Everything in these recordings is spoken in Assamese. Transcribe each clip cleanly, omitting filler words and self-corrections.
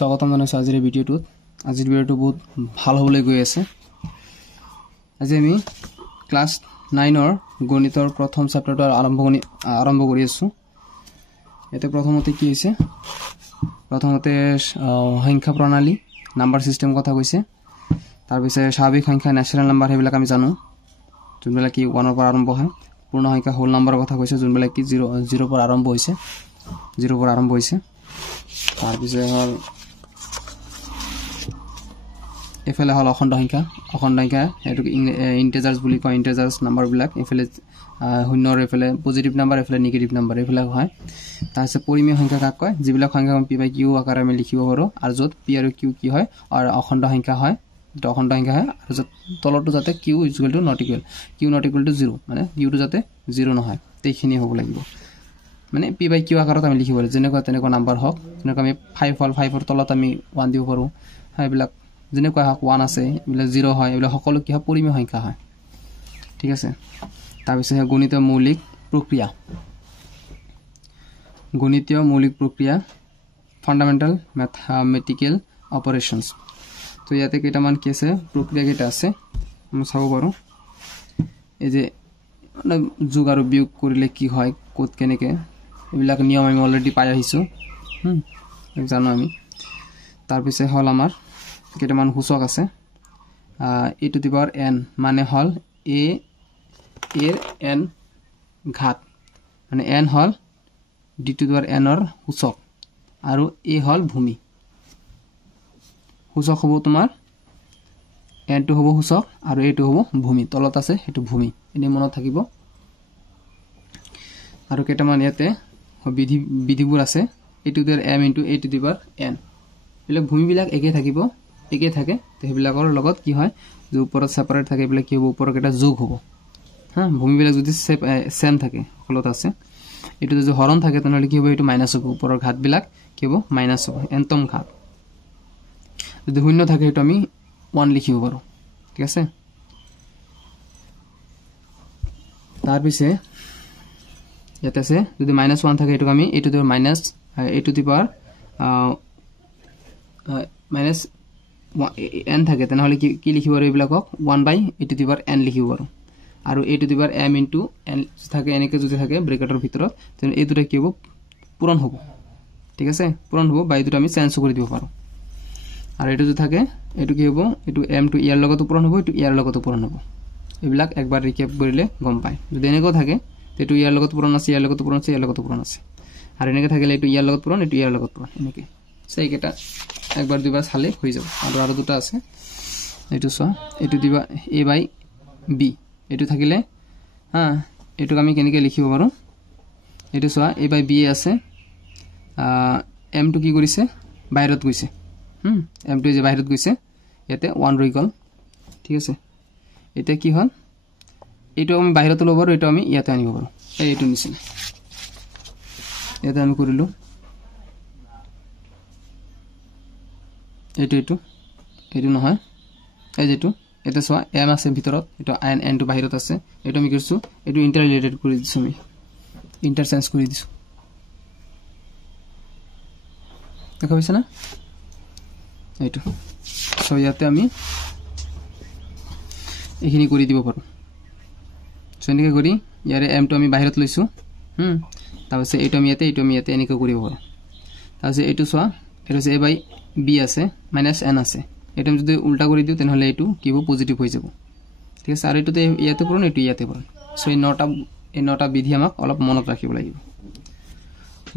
স্বাগতম জানাইছো আজিৰ ভিডিঅ'টোত। আজিৰ ভিডিঅ'টো বহুত ভাল হ'বলৈ গৈ আছে। আজি আমি ক্লাস 9 গণিতৰ প্ৰথম চেপ্টাৰটো আৰম্ভ কৰি আছো। এতে প্ৰথমতে কি হৈছে, প্ৰথমতে সংখ্যা প্ৰণালী নাম্বাৰ সিস্টেম কথা কৈছে। তাৰ পিছত স্বাভাৱিক সংখ্যা ন্যাচাৰাল নাম্বাৰ হেবিলাক আমি জানো, যোনবিলাক কি 1 ৰ পৰা আৰম্ভ হয়। পূৰ্ণ সংখ্যা হোল নাম্বাৰৰ কথা কৈছে, যোনবিলাক কি 0 পৰা আৰম্ভ হৈছে, 0 পৰা আৰম্ভ হৈছে। তাৰ পিছত হল এফালে হল অখণ্ড সংখ্যা এটো ইন্টিজাৰ্স বুলি কয়। ইন্টিজাৰ্স নাম্বাৰ বিলাক এফালে শূন্যৰ এফালে পজিটিভ নাম্বাৰ এফালে নেগেটিভ নাম্বাৰ এফালে হয়। তাৰপিছত পৰিমেয় সংখ্যা কাক কয়, যিবিলাক সংখ্যা p বাই q আকাৰে আমি লিখিব পাৰো, আৰু য'ত p আৰু q কি হয় আৰু অখণ্ড সংখ্যা হয়, আৰু য'ত তলটো যাতে q not equal to 0, মানে q টো যাতে 0 নহয়, এইখিনি হ'ব লাগিব। মানে p বাই q আকাৰত আমি লিখিব পাৰো, যেনেকুৱা নাম্বাৰ হওক। যেনেকৈ আমি 5 হল 5 ৰ তলত আমি 1 দিব পাৰো, এইবিলাক যেনেকুৱা হওক 1 আছে, এইবিলাক 0 হয়, এইবিলাক সকলো কি হয় পৰিমেয় সংখ্যা হয়। ঠিক আছে। তাৰপিছত গণিতীয় মৌলিক প্ৰক্ৰিয়া ফান্ডামেন্টাল ম্যাথমেটিক্যাল অপাৰেশনস। তো ইয়াতে কেইটামান কি আছে, প্ৰক্ৰিয়া কেইটা আছে আমি চাব পাৰো। এই যে যোগ আৰু বিয়োগ কৰিলে কি হয়, ক'ত কেনেকে, এইবিলাক নিয়ম আমি অলৰেডি পাই আহিছো, জানো আমি। তাৰপিছত হল আমাৰ কেইটামান সূচক আছে। e to the power n মানে হল a এৰ n ঘাত, মানে n hall d to the power n ৰ সূচক, আৰু a হল ভূমি। সূচক হ'ব তোমাৰ n টো হ'ব সূচক আৰু a টো হ'ব ভূমি, তলত আছে সেইটো ভূমি, এনে মনত থাকিব। আৰু কেইটামান ইয়াতে বিধিবোৰ আছে, a to the power m into a to the power n। এইবিলাক ভূমিবিলাক একে থাকে, তো সেইবিলাকৰ লগত কি হয়, যে ওপৰত সেপাৰেট থাকে, এইবিলাক কি হ'ব, ওপৰত এটা যোগ হ'ব। ভূমিবিলাক যদি সেম থাকে, সকলোত আছে। এইটো যদি হৰণ থাকে তেনেহ'লে কি হ'ব, এইটো মাইনাস হ'ব, ওপৰৰ ঘাতবিলাক কি হ'ব, মাইনাস হ'ব, এনতম ঘাত। যদি শূন্য থাকে সেইটো আমি 1 লিখিব পাৰো। ঠিক আছে। তাৰপিছে ইয়াতে আছে, যদি -1 থাকে এইটো আমি এইটো দিব minus a to the power minus n থাকে, তেনেহ'লে কি লিখিব পাৰো, এইবিলাকক 1 বাই a to the power n লিখিব পাৰো। আৰু a to the power m into n থাকে, এনেকে যদি থাকে ব্ৰেকেটৰ ভিতৰত, তেনে এই দুটা কি হ'ব, পূৰণ হ'ব। ঠিক আছে, পূৰণ হ'ব, বা এই দুটা আমি চেঞ্জ কৰি দিব পাৰো। আৰু এইটো যদি থাকে, এইটো কি হ'ব, এইটো m টো ইয়াৰ লগতো পূৰণ হ'ব, এইটো ইয়াৰ লগতো পূৰণ হ'ব। এইবিলাক একবাৰ ৰিকেপ কৰিলে গম পায়। যদি এনেকৈ থাকে এইটো ইয়াৰ লগত পূৰণ আছে, ইয়াৰ লগত পূৰণ আছে, ইয়াৰ লগত পূৰণ আছে। আৰু এনেকৈ থাকিলে এইটো ইয়াৰ লগত পূৰণ, এইটো ইয়াৰ লগত পূৰণ, এনেকৈ সেইকেইটা একবাৰ দুইবাৰ চালে হৈ যাব। আৰু দুটা আছে, এইটো চোৱা, এইটো দিবা a বাই b, এইটো থাকিলে এইটোক আমি কেনেকৈ লিখিব পাৰো, এইটো চোৱা a বাই b আছে, m টো কি কৰিছে, বাহিৰত গৈছে, m টো যে বাহিৰত গৈছে, ইয়াতে 1 ৰৈ গ'ল। ঠিক আছে। এতিয়া কি হ'ল, এইটো আমি বাহিৰত ল'ব পাৰো, এইটো আমি ইয়াতে আনিব পাৰো, এইটো নিচিনা ইয়াতে আমি কৰিলো। এইটো নহয়, এই যেটো এটা চোৱা m আছে ভিতৰত, এইটো n টো বাহিৰত আছে, এইটো আমি কৰিছো, এইটো ইন্টাৰ ৰিলেটেড কৰি দিছো, আমি ইন্টাৰচেঞ্জ কৰি দিছো। দেখা পাইছা না এইটো। সো ইয়াতে আমি এইখিনি কৰি দিব পাৰো। সো এনেকৈ কৰি ইয়াৰে m টো আমি বাহিৰত লৈছো, তাৰপিছত এইটো আমি ইয়াতে এনেকৈ কৰিব পাৰো। তাৰপিছত এইটো চোৱা, এইটো a বাই b আছে, মাইনাস n আছে, এইটো আমি যদি উল্টা কৰি দিওঁ তেনেহ'লে এইটো কি হ'ব, পজিটিভ হৈ যাব। ঠিক আছে। আৰু এইটোতে ইয়াতে পূৰণ, এইটো ইয়াতে পূৰণ। সো এই 9টা বিধি আমাক অলপ মনত ৰাখিব লাগিব।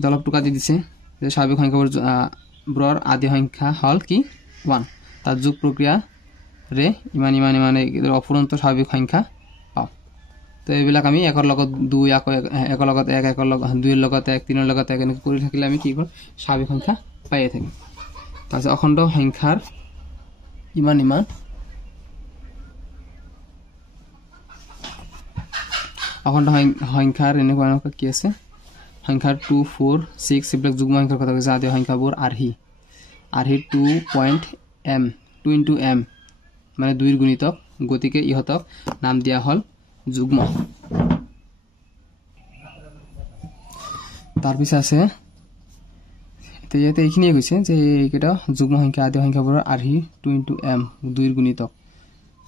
অলপ টুকা দি দিছে যে স্বাভাৱিক সংখ্যাবোৰৰ আদি সংখ্যা হল কি 1, তাৰ যোগ প্ৰক্ৰিয়াৰে ইমান অফুৰন্ত স্বাভাৱিক সংখ্যা পাওঁ। তো এইবিলাক আমি 1 ৰ লগত 2, 1 ৰ লগত 1, 2 ৰ লগত 1, 3 ৰ লগত 1, এনেকৈ কৰি থাকিলে আমি কি কৰিম, স্বাভাৱিক সংখ্যা পাইয়ে থাকিম। তাৰপিছত অখণ্ড সংখ্যাৰ ইমান অখণ্ড সংখ্যাৰ এনেকুৱা কি আছে, সংখ্যাৰ 2, 4, 6 এইবিলাক যুগ্ম সংখ্যাৰ কথা কৈছে। আদি সংখ্যাবোৰ আৰ্হি 2 ইনটু m, মানে 2ৰ গুণিতক, গতিকে ইহঁতক নাম দিয়া হল যুগ্ম। তাৰপিছত আছে তো ইয়াতে এইখিনিয়ে গৈছে যে এইকেইটা যুগ্ম সংখ্যা আদি সংখ্যাবোৰৰ আৰ্হি 2 × m 2 ৰ গুণিতক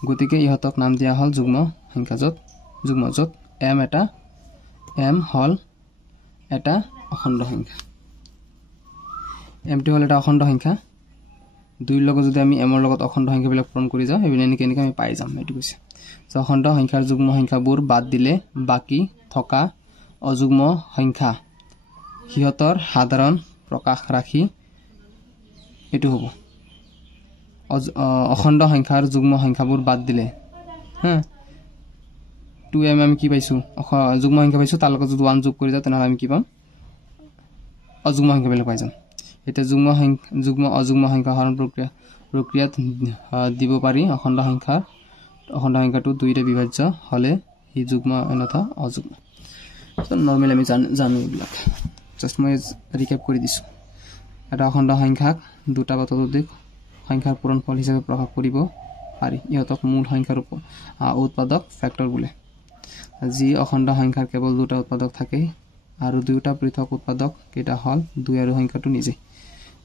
গতিকে ইহঁতক নাম দিয়া হ'ল যুগ্ম সংখ্যা য'ত m এটা m হল এটা অখণ্ড সংখ্যা m টো হল এটা অখণ্ড সংখ্যা 2 ৰ লগত যদি আমি m ৰ লগত অখণ্ড সংখ্যাবিলাক পূৰণ কৰি যাওঁ এইবিলাক এনেকৈ আমি পাই যাম এইটো কৈছে সো অখণ্ড সংখ্যাৰ যুগ্ম সংখ্যাবোৰ বাদ দিলে বাকি থকা অযুগ্ম সংখ্যা সিহঁতৰ সাধাৰণ প্ৰকাশ ৰাখি এটো হ'ব অখণ্ড সংখ্যাৰ যুগ্ম সংখ্যাবোৰ বাদ দিলে হ্যাঁ 2m আমি কি পাইছো যুগ্ম সংখ্যা পাইছো তাৰ লগত যদি 1 যোগ কৰি যাও তেনহলে আমি কি পাম অযুগ্ম সংখ্যা বেলে পাই যাম এটা যুগ্ম অযুগ্ম সংখ্যা হৰণ প্ৰক্ৰিয়াত দিব পাৰি অখণ্ড সংখ্যাটো 2 ৰে বিভাজ্য হলে ই যুগ্ম অন্যথা অযুগ্ম সো নৰমালি আমি জানো এইবিলাক জাস্ট মই ৰিকেপ কৰি দিছো এটা অখণ্ড সংখ্যাক দুটা বা ততোধিক সংখ্যাৰ পূৰণফল হিচাপে প্ৰকাশ কৰিব পাৰি ইহঁতক মূল সংখ্যাৰ উৎপাদক ফেক্টৰ বোলে যি অখণ্ড সংখ্যাৰ কেৱল দুটা উৎপাদক থাকে আৰু দুটা পৃথক উৎপাদক কেইটা হল 2 আৰু সংখ্যাটো নিজে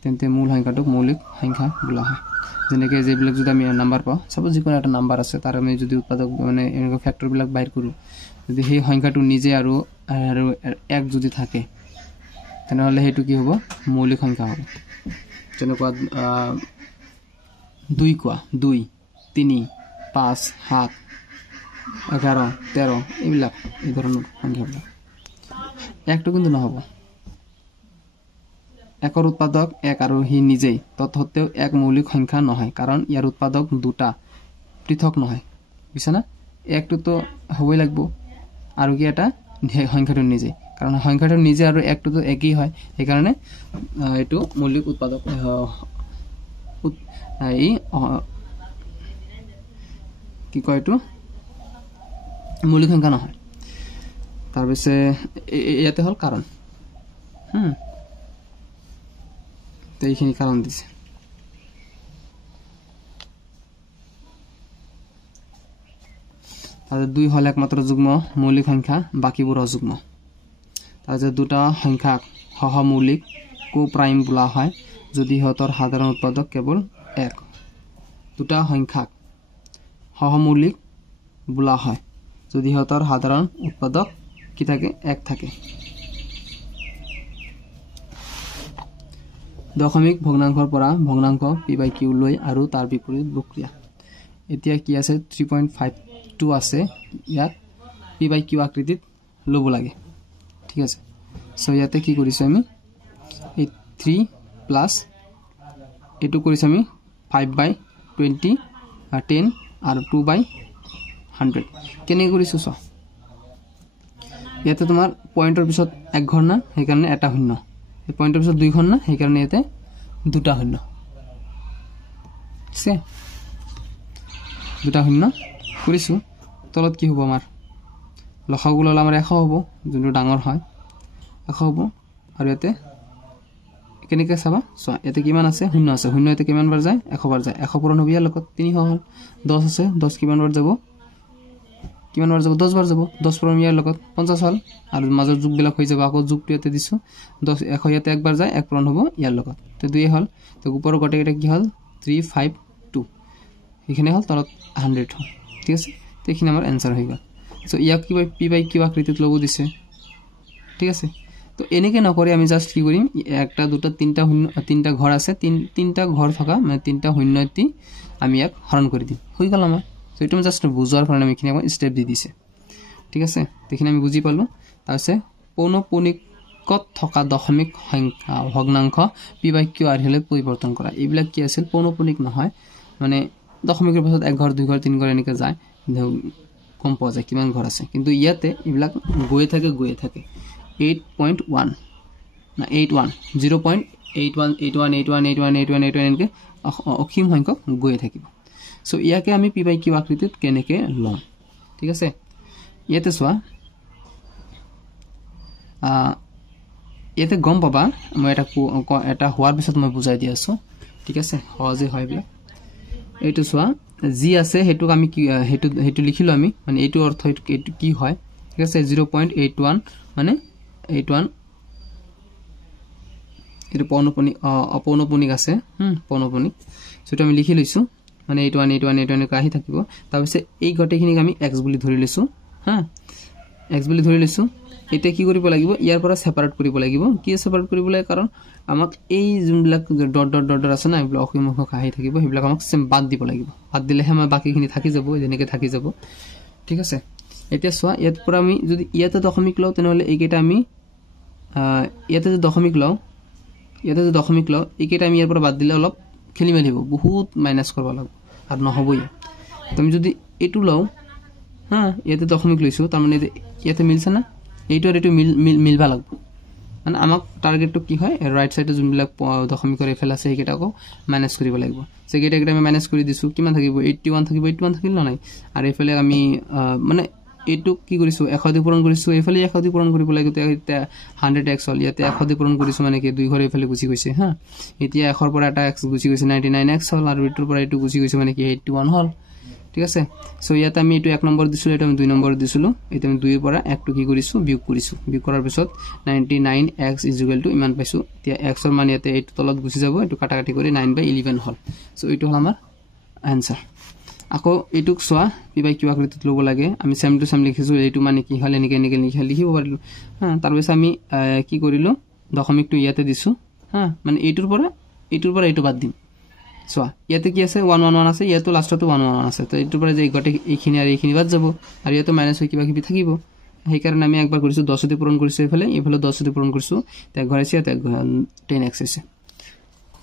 তেন্তে মূল সংখ্যাটোক মৌলিক সংখ্যা বোলা হয় যেনেকৈ যেবিলাক যদি আমি নাম্বাৰ পাওঁ সাপোজ যিকোনো এটা নাম্বাৰ আছে তাৰ আমি যদি উৎপাদক মানে এনেকুৱা ফেক্টৰ বিলাক বাইৰ কৰো যদি সেই সংখ্যাটো নিজে আৰু এক যদি থাকে তেনহলে হেতু কি হ'ব মৌলিক সংখ্যা হ'ব যেনেকুৱা 2 কোৱা 2 3 5 7 11 13 এইবিলাক এই ধৰণৰ সংখ্যাবিলাক একটো কিন্তু নহব একৰ উৎপাদক এক আৰু হি নিজেই তৎসত্ত্বেও এক মৌলিক সংখ্যা নহয় কাৰণ ইয়াৰ উৎপাদক দুটা পৃথক নহয় বুঝছানা একটো তো হবই লাগব আৰু কি এটা সংখ্যাটো নিজে কাৰণ সংখ্যাটো নিজে আৰু একটো তো একই হয় এই কাৰণে এটো মৌলিক উৎপাদক এই কি কয় এটো মৌলিক সংখ্যা নহয় তাৰ পিছে ইয়াতে হল কাৰণ তো এইখিনি কাৰণ দিছে তাহলে 2 হল একমাত্ৰ যুগ্ম মৌলিক সংখ্যা বাকিবোৰ অযুগ্ম তাহলে দুটা সংখ্যা সহমৌলিক কো প্ৰাইম বোলা হয় যদি হতৰ সাধাৰণ উৎপাদক কেৱল এক দুটা সংখ্যা সহমৌলিক বোলা হয় যদি হতৰ সাধাৰণ উৎপাদক কি থাকে এক থাকে দশমিক ভগ্নাংশৰ পৰা ভগ্নাংশ p/q লৈ আৰু তাৰ বিপৰীত প্ৰক্ৰিয়া এতিয়া কি আছে 3.52 আছে ইয়াত p/q আকৃতিত লব লাগে ঠিক আছে সো ইয়াতে কি কৰিছো আমি 3 প্লাস এটো কৰিছো আমি 5/20 10 আৰু 2/100 কেনে কৰিছো সো ইয়াতে তোমাৰ পয়েন্টৰ পিছত এক ঘৰ না সেই কাৰণে এটা শূন্য এই পয়েন্টৰ পিছত দুই ঘৰ না সেই কাৰণে ইয়াতে দুটা শূন্য আছে দুটা শূন্য কৰিছো তলত কি হ'ব আমাৰ লসাগু ললে আমাৰ 100 হ'ব যোনটো ডাঙৰ হয় 100 হ'ব আৰু ইয়াতে কেনেকৈ চাবা সো ইয়াতে কিমান আছে শূন্য আছে শূন্য ইয়াতে কিমান বাৰ যায় 100 বাৰ যায় 100 পূৰণ হ'ব ইয়াৰ লগত 300 হ'ল 10 আছে 10 কিমান বাৰ যাব 10 বাৰ যাব 10 পূৰণ ইয়াৰ লগত 50 হ'ল আৰু মাজৰ যোগ বিলাক হৈ যাব আকৌ যোগটো ইয়াতে দিছো 10 100 ইয়াতে একবাৰ যায় এক পূৰণ হ'ব ইয়াৰ লগত তো 2 হ'ল তো ওপৰৰ গটেকেটা কি হ'ল 352 এখানে হল তলত 100 হ'ল ঠিক আছে তো এখানে আমাৰ आंसर হৈ গল সো ইয়াক কি p/q আকৃতিত লব দিছে ঠিক আছে তো এনেকে নকৰি আমি জাস্ট কি কৰিম একটা দুটা তিনটা শূন্য তিনটা ঘৰ আছে তিনটা ঘৰ থকা মানে তিনটা শূন্যটি আমি ইয়াক হৰণ কৰি দিম হৈ গল আমাৰ সো এটো জাস্ট বুজোৱাৰ কাৰণে আমি এখানে স্টেপ দি দিছে ঠিক আছে দেখি আমি বুজি পালো তাৰছে পৌনঃপুনিকত থকা দশমিক সংখ্যা ভগ্নাংশ p/q আৰ্হিলে পৰিৱৰ্তন কৰা এইবিলাক কি আছিল পৌনঃপুনিক নহয় মানে দশমিকৰ পাছত এক ঘৰ দুই ঘৰ তিন ঘৰ এনেকৈ যায় কম পোৱা যায় কিমান ঘৰ আছে কিন্তু ইয়াতে এইবিলাক গৈ থাকে 8.1 না 81 0.8181818181 এনেকৈ অসীম সংখ্যক গৈ থাকিব সো ইয়াকে আমি p/q আকৃতিত কেনেকৈ লম ঠিক আছে ইয়াতে চোৱা ইয়াতে গম পাবা মই এটা হোৱাৰ পিছত মই বুজাই দি আছো ঠিক আছে সহজে হয় বলে এইটো চোৱা জি আছে হেতুক আমি কি হেতু লিখিলো আমি মানে এইটো অৰ্থ এইটো কি হয় ঠিক আছে 0.81 মানে 81 এইটো অপৌনপুনিক আছে পৌনপুনিক সো এটা আমি লিখি লৈছো মানে 8 আহি থাকিব তাৰপিছত এই গটেখিনিক আমি x বুলি ধৰি লৈছো x বুলি ধৰি লৈছো এটা কি কৰিব লাগিব ইয়াৰ পৰা সেপাৰেট কৰিব লাগিব কি সেপাৰেট কৰিব লাগে কাৰণ আমাক এই যোনবিলাক ডট ডট ডট আছে না এইবিলাক অসীমক আহি থাকিব সেইবিলাক আমাক বাদ দিব লাগিব বাদ দিলেহে আমাৰ বাকিখিনি থাকি যাব যেনেকৈ থাকি যাব ঠিক আছে এতিয়া চোৱা ইয়াত পৰা আমি যদি ইয়াতে দশমিক লওঁ তেনেহলে এইকেইটা আমি ইয়াতে যদি দশমিক লওঁ এইকেইটা আমি ইয়াৰ পৰা বাদ দিলে অলপ খেলি মেলি হ'ব বহুত মাইনাস কৰিব লাগিব আৰু নহবই তুমি যদি এইটো লওঁ ইয়াতে দশমিক লৈছো তাৰ মানে ইয়াতে মিলছে না এইটো আৰু এইটো মিলবা লাগিব মানে আমাক টাৰ্গেটটো কি হয় ৰাইট সাইডে যোনবিলাক দশমিকৰ এফালে আছে সেইকেইটাকো মাইনাস কৰিব লাগিব সেইকেইটা আমি মাইনাস কৰি দিছো কিমান থাকিব 81 থাকিব 81 থাকিল নাই আৰু এফালে আমি মানে এইটো কি কৰিছো 100 দি পূৰণ কৰিছো এফালে 100 দি পূৰণ কৰিব লাগিব এতিয়া 100x হল ইয়াতে 100 দি পূৰণ কৰিছো মানে কি দুই ঘৰ এফালে গুছি গৈছে এতিয়া 100 ৰ পৰা এটা x গুছি গৈছে 99x হল আৰু ইটোৰ পৰা ইটো গুছি গৈছে মানে কি 81 হল ঠিক আছে সো ইয়াতে আমি এটো 1 নম্বৰ দিছিলো এটা আমি 2 নম্বৰ দিছিলো এটা আমি 2 ৰ পৰা 1 টু কি কৰিছো বিয়োগ কৰাৰ পিছত 99x ইমান পাইছো এতিয়া x ৰ মান ইয়াতে এইটো তলত গুছি যাব এটো কাটাকাটি কৰি 9/11 হল সো এটো হল আমাৰ आंसर আকৌ এটুক সোয়া পিবাই কিবা আকৃতিত লব লাগে আমি সেম টু সেম লিখিছো এইটো মানে কি হল এনেকে লিখিব পাৰিলো তাৰ পিছত আমি কি কৰিলো দশমিকটো ইয়াতে দিছো মানে এইটোৰ পৰা এইটো বাদ দিম সোয়া ইয়াতে কি আছে 111 আছে ইয়াতে লাষ্টটো 111 আছে তো এইটোৰ পৰা যে গটে এইখিনি আৰু এইখিনি বাদ যাব আৰু ইয়াতে মাইনাস হৈ কিবা কিবি থাকিব সেই কাৰণে আমি একবাৰ কৰিছো 10 দি পূৰণ কৰিছো এফালে 10 দি পূৰণ কৰিছো তে ঘৰ আছে তে 10x আছে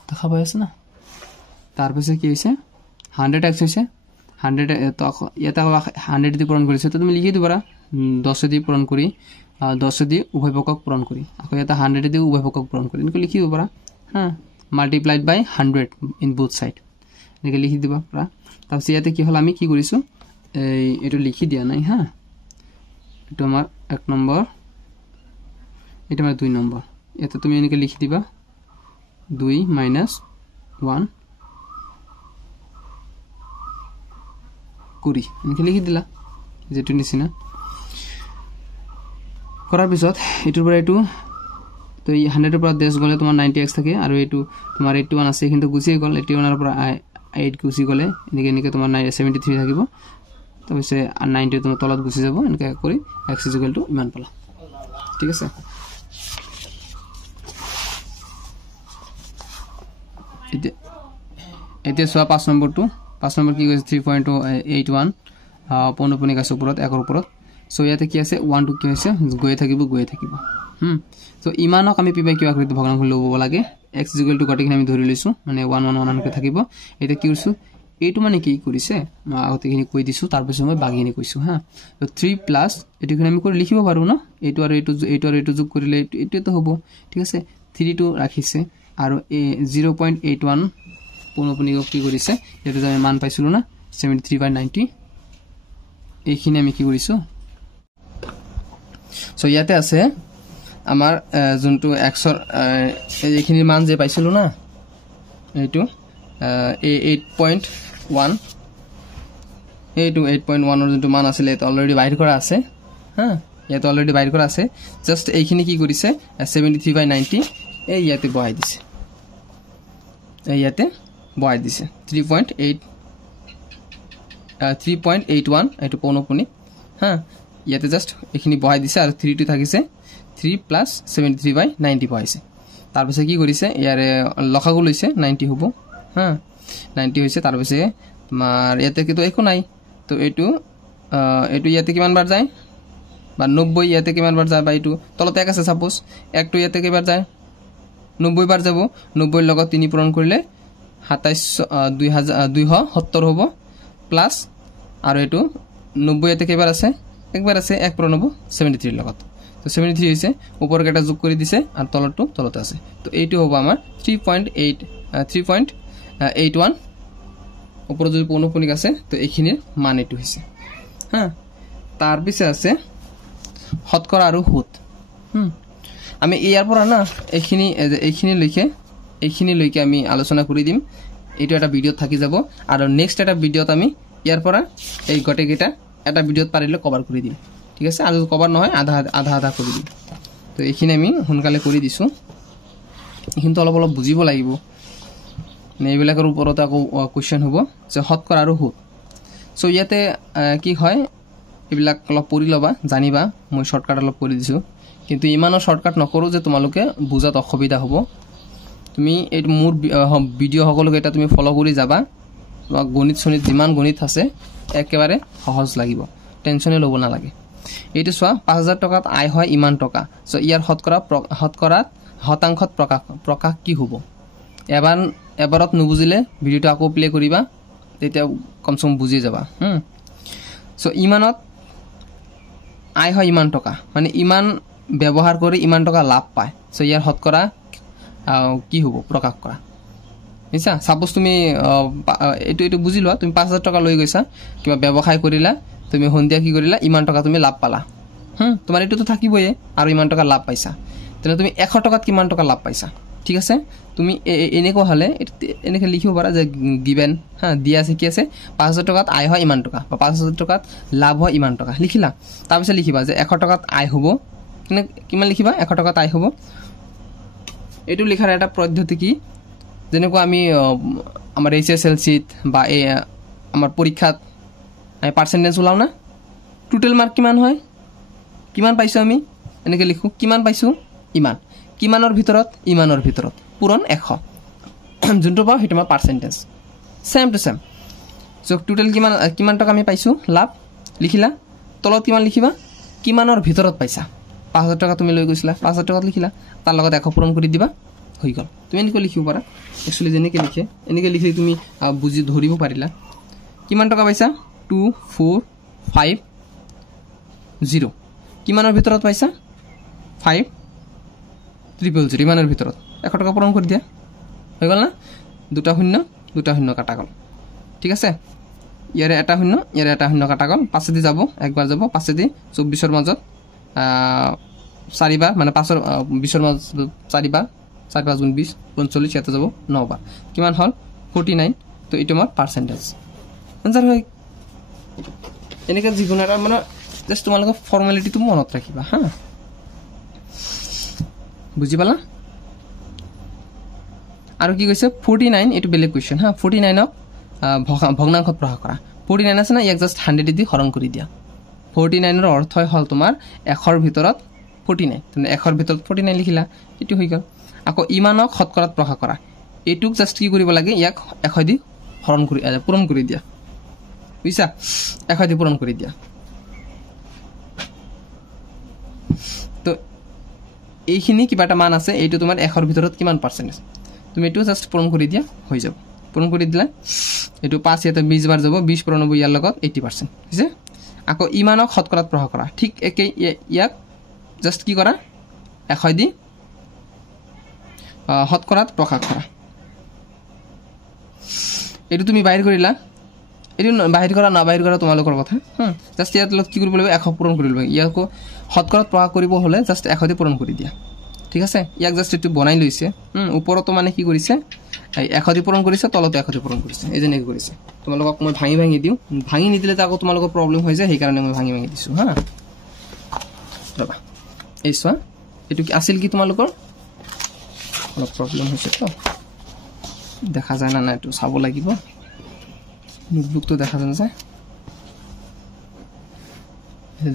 দেখা পাই আছে না তাৰ পিছত কি হৈছে 100x হৈছে 100 তো এটা 100 দি পূৰণ কৰিছে তো তুমি লিখি দিবা 10 দি পূৰণ কৰি 10 দি উভয় পক্ষক পূৰণ কৰি আকৌ এটা 100 দি উভয় পক্ষক পূৰণ কৰি এনেকৈ লিখি দিবা multiplied by 100 in both side এনেকৈ লিখি দিবা পৰা তাৰপিছত ইয়াতে কি হল আমি কি কৰিছো এটো লিখি দিয়া নাই এটো আমাৰ 1 নম্বৰ এটা আমাৰ 2 নম্বৰ ইয়াতে তুমি এনেকৈ লিখি দিবা 2 - 1 কৰি এনেকৈ লিখি দিলা যেটো নিচিনা কৰাৰ পিছত এটোৰ পৰা এটো তো 100 ৰ পৰা 10 গলে তোমাৰ 90x থাকে আৰু এটো তোমাৰ 81 আছে কিন্তু গুছি গল 81 ৰ পৰা 8 গুছি গলে এনেকে তোমাৰ 73 থাকিব তাৰপিছত 90 তোমাৰ তলত গুছি যাব এনেকৈ কৰি x ইমান পালা ঠিক আছে এতিয়া সোয়া 5 নম্বৰটো 5 নম্বৰ কি কৈছে 3.81 পৌনপুনিক আছে ওপৰত একৰ ওপৰত সো ইয়াতে কি আছে 1 2 কি হৈছে গৈ থাকিব সো ইমানক আমি পিবাই কিবা আকৃতি ভগ্নাংশ লব লাগে x গটেখিনি আমি ধৰি লৈছো মানে 1 1 1 কে থাকিব এটা কি কৰিছো এইটো মানে কি কৰিছে আগতেখিনি কৈ দিছো তাৰ পিছত মই বাগিনি কৈছো তো 3 প্লাস এটোখিনি আমি কৰি লিখিব পাৰো না এইটো আৰু এইটো যোগ কৰিলে এইটো তো হ'ব ঠিক আছে 3 টো ৰাখিছে আৰু 0.81 পৌনপুনিক কি কৰিছে এটো আমি মান পাইছিলো না 73/90 এইখিনি আমি কি কৰিছো সো ইয়াতে আছে আমাৰ যোনটো x ৰ এইখিনি মান যে পাইছিলো না এইটো 8.1 এইটো 8.1 ৰ যোনটো মান আছিল এটা অলৰেডি বাইৰ কৰা আছে ইয়াতে অলৰেডি বাইৰ কৰা আছে জাস্ট এইখিনি কি কৰিছে 73/90 এই ইয়াতে বহাই দিছে ইয়াতে বহাই দিছে 3.81 এটো পৌনপুনিক ইয়াতে জাস্ট এইখিনি বহাই দিছে আৰু 3 টো থাকিছে 3 plus 73/90 পাইছে তাৰ পিছত কি কৰিছে ইয়াৰে লখাগু লৈছে 90 হ'ব 90 হৈছে তাৰ পিছত তোমাৰ ইয়াতে কিটো একো নাই তো এটো ইয়াতে কিমান বাৰ যায় বা 90 ইয়াতে কিমান বাৰ যায় বা এটো তলতে এক আছে সাপোজ একটো ইয়াতে কিমান যায় 90 বাৰ যাব 90 ৰ লগত 3 পূৰণ কৰিলে 270 হ'ব প্লাস আৰু এটো 90 ইয়াতে কিমান আছে একবাৰ আছে 1 পূৰণ হ'ব 73 ৰ লগত তো 73 হৈছে ওপৰ কেটা যোগ কৰি দিছে আৰু তলটো তলতে আছে তো এইটো হ'ব আমাৰ 3.81 ওপৰ যদি পৌনপুনিক আছে তো এইখিনিৰ মান এটো হৈছে তাৰ পিছে আছে শতকৰা আৰু সুত আমি ইয়াৰ পৰা না এইখিনি লৈকে আমি আলোচনা কৰি দিম এইটো এটা ভিডিও থাকি যাব আৰু নেক্সট এটা ভিডিওত আমি ইয়াৰ পৰা এই গটেকেটা এটা ভিডিওত পাৰিলে কভাৰ কৰি দিম ঠিক আছে আৰু কভাৰ নহয় আধা কৰি দিম তো এইখিনি আমি হুনকালে কৰি দিছো এইখিনিতো অলপ অলপ বুজিব লাগিব এইবিলাকৰ ওপৰত আকৌ কুৱেশ্যন হ'ব যে শতকৰা আৰু সুদ চ' ইয়াতে কি হয় এইবিলাক অলপ পঢ়ি ল'বা জানিবা মই শ্বৰ্টকাট অলপ কৰি দিছোঁ কিন্তু ইমানো শ্বৰ্টকাট নকৰোঁ যে তোমালোকে বুজাত অসুবিধা হ'ব তুমি এই মোৰ ভিডিঅ' সকলোকেইটা তুমি ফ'ল' কৰি যাবা তোমাক গণিত চণিত যিমান গণিত আছে একেবাৰে সহজ লাগিব টেনশ্যনে ল'ব নালাগে এইটো চোৱা ৫,০০০ টকাত আয় হয় ইমান টকা চ' ইয়াৰ শতকৰাত শতাংশত প্ৰকাশ কি হ'ব এবাৰত নুবুজিলে ভিডিঅ'টো আকৌ প্লে কৰিবা তেতিয়া কমচম বুজি যাবা চ' ইমানত আয় হয় ইমান টকা মানে ইমান ব্যৱহাৰ কৰি ইমান টকা লাভ পায় চ' ইয়াৰ শতকৰা কি হ'ব প্ৰকাশ কৰা বুজিছা সাপোজ তুমি এইটো বুজি লোৱা তুমি ৫,০০০ টকা লৈ গৈছা কিবা ব্যৱসায় কৰিলা তুমি সন্ধিয়া কি কৰিলা ইমান টকা তুমি লাভ পালা তোমাৰ এইটোতো থাকিবই আৰু ইমান টকা লাভ পাইছা তেনে তুমি ১০০ টকাত কিমান টকা লাভ পাইছা ঠিক আছে তুমি এনেকুৱা হ'লে এনেকৈ লিখিব পাৰা যে গিভেন দিয়া আছে কি আছে ৫,০০০ টকাত আয় হয় ইমান টকা বা ৫,০০০ টকাত লাভ হয় ইমান টকা লিখিলা তাৰপিছত লিখিবা যে ১০০ টকাত আয় হ'ব কিমান লিখিবা ১০০ টকাত আয় হ'ব এইটো লিখাৰ এটা পদ্ধতি কি যেনেকুৱা আমি আমাৰ HSLCত বা আমাৰ পৰীক্ষাত আমি পাৰ্চেণ্টেজ ওলাও না টোটেল মাৰ্ক কিমান হয় কিমান পাইছোঁ আমি এনেকৈ লিখোঁ কিমান পাইছোঁ ইমান কিমানৰ ভিতৰত পূৰণ ১০০ যোনটো পাওঁ সেইটো আমাৰ পাৰ্চেণ্টেজ ছেম টু ছেম চ' টোটেল কিমান টকা আমি পাইছোঁ লাভ লিখিলা তলত কিমান লিখিবা কিমানৰ ভিতৰত পাইছা ৫,০০০ টকা তুমি লৈ গৈছিলা ৫,০০০ টকাত লিখিলা তাৰ লগত ১০০ পূৰণ কৰি দিবা হৈ গ'ল তুমি এনেকৈ লিখিব পাৰা একচুৱেলি যেনেকৈ লিখে এনেকৈ লিখি তুমি বুজি ধৰিব পাৰিলা কিমান টকা পাইছা 2,4,5,0 কিমানৰ ভিতৰত পাইছা 5,000 ইমানৰ ভিতৰত ১০০ টকা পূৰণ কৰি দিয়া হৈ গ'ল না ২টা শূন্য কাটা গ'ল ঠিক আছে ইয়াৰে ১টা শূন্য ইয়াৰে ১টা শূন্য কাটা গ'ল পাছেদি যাব একবাৰ যাব পাছেদি ২৪ৰ মাজত 4বাৰ মানে 20ৰ মাজত 4বাৰ 4 5 গুণ 20 45 ইয়াতে যাব 9বাৰ কিমান হ'ল 49 তো এইটো আমাৰ পাৰ্চেণ্টেজ আনসাৰ হয় এনেকৈ যিকোনো এটা মানে জাষ্ট তোমালোকে ফৰ্মেলিটিটো মনত ৰাখিবা বুজি পালা আৰু কি কৈছে 49 এইটো বেলেগ কুৱেশ্যন 49ক ভগ্নাংশত প্ৰকাশ কৰা 49 আছে না ইয়াক জাষ্ট 100 দি হৰণ কৰি দিয়া 49ৰ অৰ্থই হ'ল তোমাৰ 100ৰ ভিতৰত 49 তেনে 100ৰ ভিতৰত 49 লিখিলা এইটো হৈ গ'ল আকৌ ইমানক শতকৰাত প্ৰকাশ কৰা এইটোক জাষ্ট কি কৰিব লাগে ইয়াক 100 দি হৰণ কৰি পূৰণ কৰি দিয়া বুজিছা 100 দি পূৰণ কৰি দিয়া তো এইখিনি কিবা এটা মান আছে এইটো তোমাৰ 100ৰ ভিতৰত কিমান পাৰ্চেণ্টেজ তুমি এইটো জাষ্ট পূৰণ কৰি দিয়া হৈ যাব পূৰণ কৰি দিলা এইটো 5 ইয়াতে 20 বাৰ যাব 20 × 90 ইয়াৰ লগত 80% হৈছে আকৌ ইমানক শতকৰাত প্ৰকাশ কৰা ঠিক একেই ইয়াক জাষ্ট কি কৰা 100 দি শতকৰাত প্ৰকাশ কৰা এইটো তুমি বাহিৰ কৰিলা এইটো বাহিৰ কৰা না বাহিৰ কৰা তোমালোকৰ কথা জাষ্ট ইয়াত লগত কি কৰিব লাগিব 100 পূৰণ কৰিব লাগিব ইয়াকো শতকৰাত প্ৰকাশ কৰিব হ'লে জাষ্ট 100 দি পূৰণ কৰি দিয়া ঠিক আছে ইয়াক জাষ্ট এইটো বনাই লৈছে ওপৰতো মানে কি কৰিছে 100 দি পূৰণ কৰিছে তলতো 100 দি পূৰণ কৰিছে এই যেনেকৈ কৰিছে তোমালোকক মই ভাঙি দিওঁ ভাঙি নিদিলে তো আকৌ তোমালোকৰ প্ৰব্লেম হৈ যায় সেইকাৰণে মই ভাঙি দিছোঁ ৰবা এই চোৱা এইটো কি আছিল কি তোমালোকৰ অলপ প্ৰব্লেম হৈছে তো দেখা যায় না এইটো চাব লাগিব নোটবুকটো দেখা যায়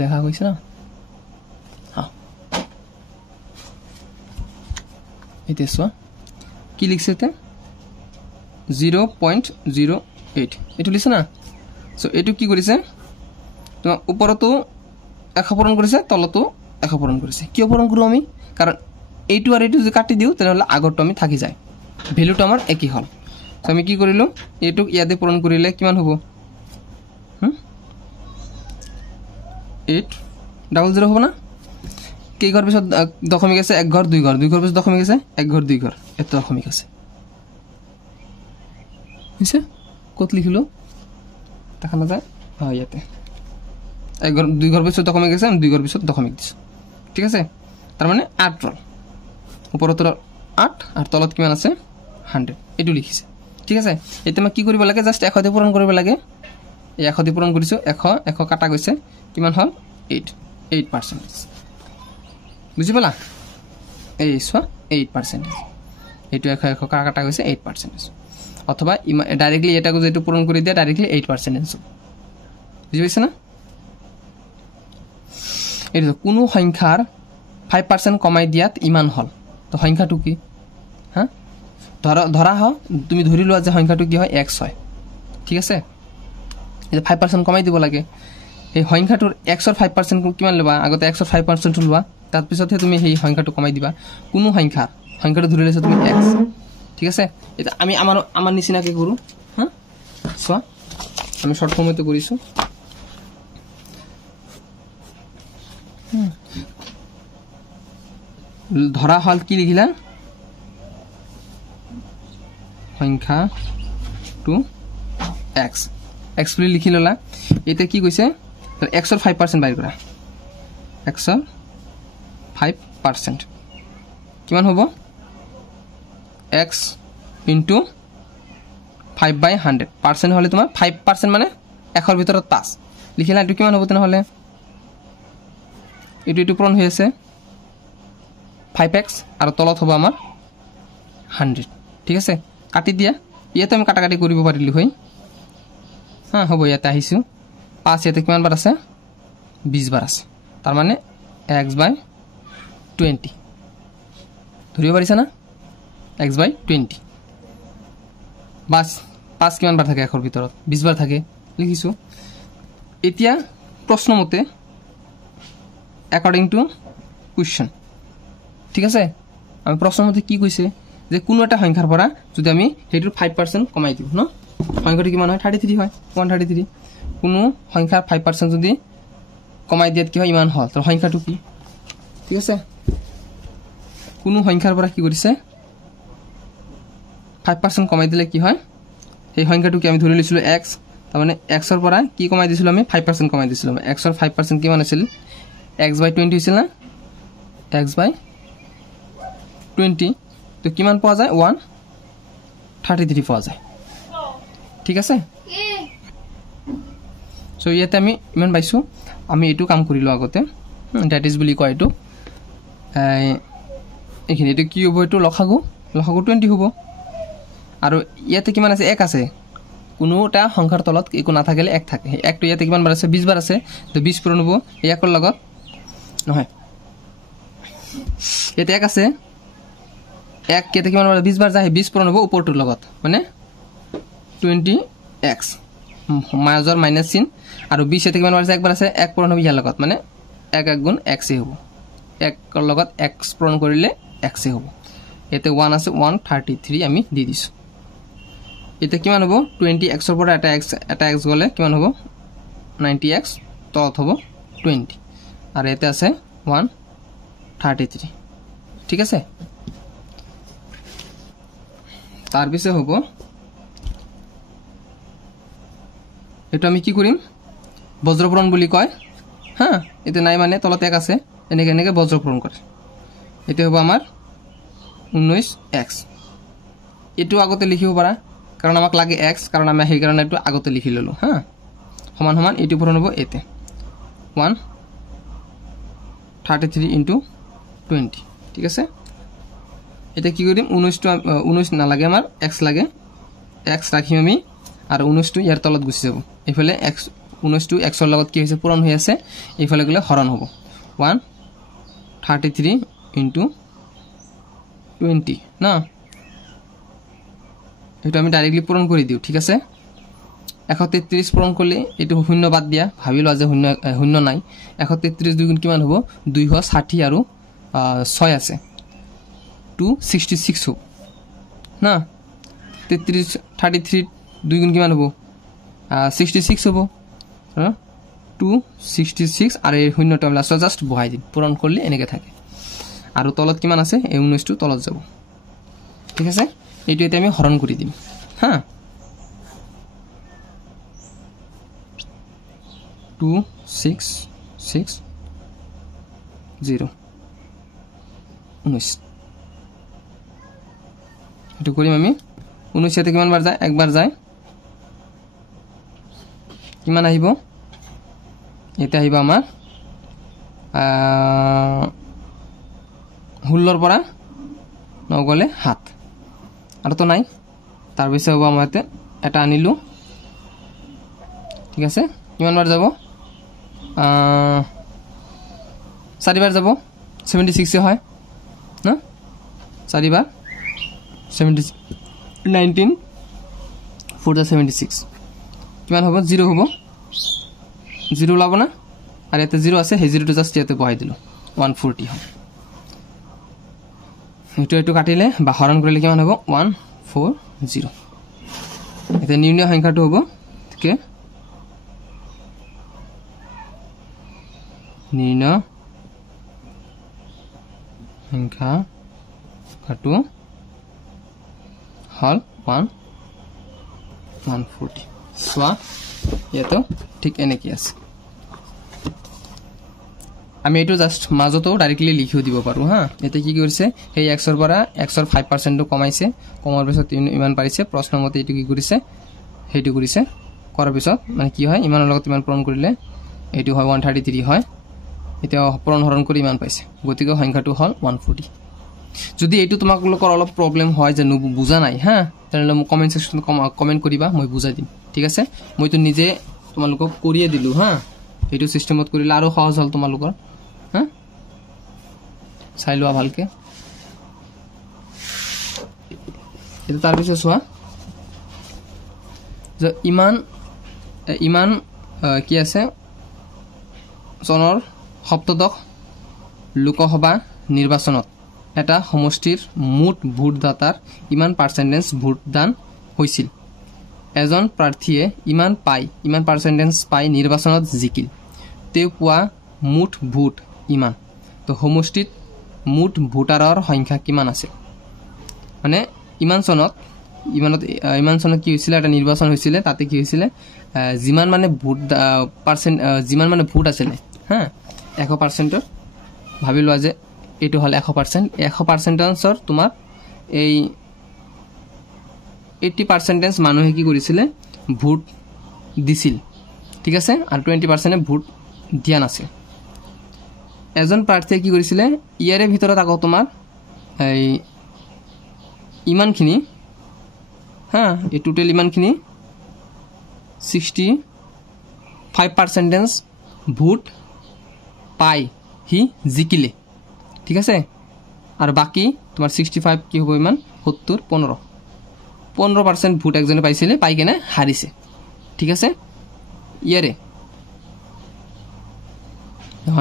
দেখা গৈছে না এতিয়া চোৱা কি লিখছে এতিয়া 0.08 এইটো লিখছে না চ' এইটো কি কৰিছে তোমাক ওপৰতো 100 পূৰণ কৰিছে তলতো 100 পূৰণ কৰিছে কিয় পূৰণ কৰোঁ আমি কাৰণ এইটো আৰু এইটো যদি কাটি দিওঁ তেনেহ'লে আগৰটো আমি থাকি যায় ভেলুটো আমাৰ একেই হ'ল চ' আমি কি কৰিলোঁ এইটোক ইয়াতে পূৰণ কৰিলে কিমান হ'ব 800 হ'ব না কেইঘৰ পিছত দশমিক আছে 1 ঘৰ 2 ঘৰ 2 ঘৰ পিছত দশমিক আছে 1 ঘৰ 2 ঘৰ এটা দশমিক আছে বুজিছে ক'ত লিখিলোঁ দেখা নাযায় ইয়াতে 1 ঘৰ 2 ঘৰ পিছত দশমিক আছে 2 ঘৰ পিছত দশমিক দিছোঁ ঠিক আছে তাৰমানে 8 ৰ'ল ওপৰত 8 আৰু তলত কিমান আছে 100 এইটো লিখিছে ঠিক আছে এতিয়া মই কি কৰিব লাগে জাষ্ট 100 দি পূৰণ কৰিব লাগে এই 100 দি পূৰণ কৰিছোঁ 100 কাটা গৈছে কিমান হ'ল 8% বুজি পালা এই চোৱা 8% এইটো 100 কাটা গৈছে 8% অথবা ডাইৰেক্টলি এটাকে যেটো পূৰণ কৰি দিয়া ডাইৰেক্টলি 8% বুঝি পাইছ না এইটো কোনো সংখ্যাৰ 5% কমাই দিয়াত ইমান হল তো সংখ্যাটো কি হ্যাঁ ধৰা হ তুমি ধৰি লোৱা যে সংখ্যাটো কি হয় x হয় ঠিক আছে এটা 5% কমাই দিব লাগে এই সংখ্যাটোৰ x ৰ 5% কিমান লবা আগতে x ৰ 5% লবা তাৰ পিছতহে তুমি এই সংখ্যাটো কমাই দিবা কোনো সংখ্যাটো ধৰি লৈছা তুমি x ঠিক আছে এটা আমি আমাৰ নিচিনাকে কৰো হ্যাঁ সো আমি শৰ্ট ফৰ্মতে কৰিছো ধরা হল কি লিখিলা সংখ্যা টু x বুলি লিখি ললা এটা কি কৈছে x ৰ 5% বাইৰ কৰা x ৰ 5% কিমান হ'ব x into 5/100% হলে তোমাৰ 5% মানে 100 ভিতৰত 5 লিখিলা এটো কিমান হ'ব তেনে হলে এটো পূৰণ হৈ আছে 5x আৰু তলত হ'ব আমাৰ 100 ঠিক আছে কাটি দিয়া ইয়াতে আমি কাটাকাটি কৰিব পাৰিলি হৈ হ্যাঁ হ'ব ইয়াতে আহিছো 5 ইয়াতে কিমান বাৰ আছে 20 বাৰ আছে তাৰ মানে x/20 ধৰিব পাৰিছা না x/20 বাস 5 কিমান বাৰ থাকে 100 ৰ ভিতৰত 20 বাৰ থাকে লিখিছো এতিয়া প্ৰশ্ন মতে according to question ঠিক আছে আমি প্ৰশ্ন মতে কি কৈছে যে কোনো এটা সংখ্যাৰ পৰা যদি আমি হেইটো 5% কমাই দিও ন সংখ্যাটো কিমান হয় 33 হয় 133 কোনো সংখ্যাৰ 5% যদি কমাই দিয়াত কি হয় ইমান হল তো সংখ্যাটো কি ঠিক আছে কোনো সংখ্যাৰ পৰা কি কৰিছে 5% কমাই দিলে কি হয় এই সংখ্যাটো কি আমি ধৰি লৈছিলো x তাৰ মানে x ৰ পৰা কি কমাই দিছিলো আমি 5% কমাই দিছিলো x ৰ 5% কিমান আছিল x/20 হৈছিল না x/20 তো কিমান পোৱা যায় 133 পোৱা যায় ঠিক আছে সো ইয়াতে আমি ইমান পাইছো আমি এটো কাম কৰিলো আগতে দ্যাট ইজ বুলি কয় এটো এখিনি এটো কি হ'ব এটো লখাগু 20 হ'ব আৰু ইয়াতে কিমান আছে 1 আছে কোনোটা সংখ্যাৰ তলত একো না থাকিলে 1 থাকে 1 টো ইয়াতে কিমান বার আছে 20 বার আছে তো 20 পূৰণ হ'ব ইয়াকৰ লগত নহয় ইয়াতে 1 আছে 1 কেতে কিমান বাৰ 20 বাৰ যায় 20 পূৰণ হ'ব ওপৰটোৰ লগত মানে 20x মাজৰ মাইনাস চিন আৰু 20 এতে কিমান বাৰ আছে 1 বাৰ আছে 1 পূৰণ হ'ব ইয়াৰ লগত মানে 1 গুণ x হ'ব 1 ৰ লগত x পূৰণ কৰিলে x হ'ব এতে 1 আছে 133 আমি দি দিছো এটা কিমান হ'ব 20x ৰ পৰা এটা x গলে কিমান হ'ব 90x তলত হ'ব 20 আৰু এতে আছে 133 ঠিক আছে তাৰ পিছে হ'ব এটা আমি কি কৰিম বজ্ৰপূৰণ বুলি কয় হ্যাঁ এতে নাই মানে তলত 1 আছে এনেকে বজ্ৰপূৰণ কৰে এতে হ'ব আমাৰ 19x এটো আগতে লিখিব পাৰা কারণ আমাক লাগে x কারণ আমি সেই কারণে একটু আগতে লিখি ললো হ্যাঁ সমান সমান এটো পূরণ হ'ব এতে 133 * 20 ঠিক আছে এটা কি কৰিম 19 না লাগে আমাৰ x লাগে x ৰাখিম আমি আৰু 19 টো ইয়াৰ তলত গুছি যাব এফালে x 19 টো x ৰ লগত কি হৈছে পূৰণ হৈ আছে এফালে গলে হৰণ হ'ব 133 * 20 না এটা আমি ডাইৰেক্টলি পূৰণ কৰি দিও ঠিক আছে 133 পূরণ করলে এটো শূন্য বাদ দিয়া ভাবিলো যে শূন্য নাই 133 দুই গুণ কিমান হ'ব 260 আৰু 6 আছে 266 হ'ব না 33 দুই গুণ কিমান হ'ব 66 হ'ব 266 আৰু এই শূন্যটো আমি লাষ্টত জাস্ট বহাই দিম পূৰণ কৰলে এনেকে থাকে আৰু তলত কিমান আছে এই 19 টো তলত যাব ঠিক আছে এইটো এটা আমি হৰণ কৰি দিম হ্যাঁ 2660 19 এটো কৰিম আমি 19 এতে কিমান বাৰ যায় একবাৰ যায় কিমান আহিব এটা আহিব আমাৰ 16 পৰা 9 গলে 7 আৰু তো নাই তাৰ পিছত হ'ব আমাৰ ইয়াতে এটা আনিলোঁ ঠিক আছে কিমান বাৰ যাব 4 বাৰ যাব 76 হয় না 4 বাৰ 19 4 the 76 কিমান হ'ব 0 হ'ব 0 ওলাব না আৰু এটা 0 আছে সেই 0 টো জাস্ট ইয়াতে বহাই দিলো 140 হয় এটো কাটিলে বা হৰণ কৰিলে কিমান হ'ব 140 এটা নিৰ্ণয় সংখ্যাটো হ'ব ঠিক আছে নিৰ্ণয় সংখ্যা কাটো হল 140 সোয়া এটো ঠিক এনেকি আছে আমি এটো জাস্ট মাজতো ডাইরেক্টলি লিখিও দিব পাৰো হা এতে কি কৰিছে এই x ৰ পৰা x ৰ 5% টো কমাইছে কমাৰ পিছত ইমান পাৰিছে প্ৰশ্ন মতে এটো কি কৰিছে হেতু কৰিছে কৰাৰ পিছত মানে কি হয় ইমানৰ লগত ইমান পূৰণ কৰিলে এটো হয় 133 হয় এটা পূৰণ হৰণ কৰি ইমান পাইছে গতিকে সংখ্যাটো হল 140 যদি এটো তোমাক লোকৰ অলপ প্ৰবলেম হয় যে বুজা নাই হা তাহলে মোক কমেন্ট সেকশন কমেন্ট কৰিবা মই বুজাই দিম ঠিক আছে মই তো নিজে তোমালোকক কৰিয়ে দিলু হা এটো সিস্টেমত কৰিলে আৰু সহজ হল তোমালোকৰ হা চাই লোৱা ভালকে এটা তাৰ পিছত চোৱা যে ইমান কি আছে চনৰ সপ্তদশ লোকসভা নিৰ্বাচনত এটা সমষ্টিৰ মুঠ ভোটদাতাৰ ইমান পাৰ্চেন্টেজ ভোটদান হৈছিল এজন প্ৰাৰ্থীয়ে ইমান পাৰ্চেন্টেজ পাই নিৰ্বাচনত জিকিল তেওঁ পোৱা মুঠ ভোট ইমান তো সমষ্টিত মুঠ ভোটাৰৰ সংখ্যা কিমান আছে মানে ইমান চনত কি হৈছিল এটা নিৰ্বাচন হৈছিল তাতে কি হৈছিল যিমান মানে ভোট পাৰ্চেন্ট যিমান মানে ভোট আছিল হা 100% ভাবি লোৱা যে এটো হল 100% তোমাৰ এই 80% মানুহে কি কৰিছিল ভোট দিছিল ঠিক আছে আৰু 20% ভোট দিয়া নাছিল এজন প্ৰাৰ্থীয়ে কি কৰিছিল ইয়াৰে ভিতৰত আকৌ তোমাৰ এই ইমানখিনি হা এই টোটাল ইমানখিনি 65% ভোট পাই হি জিকিলে ঠিক আছে আৰু বাকি তোমাৰ 65 কি হ'ব ইমান 70 15% ভোট একজনে পাইছিলে পাই কেনে হাৰিছে ঠিক আছে ইয়াৰে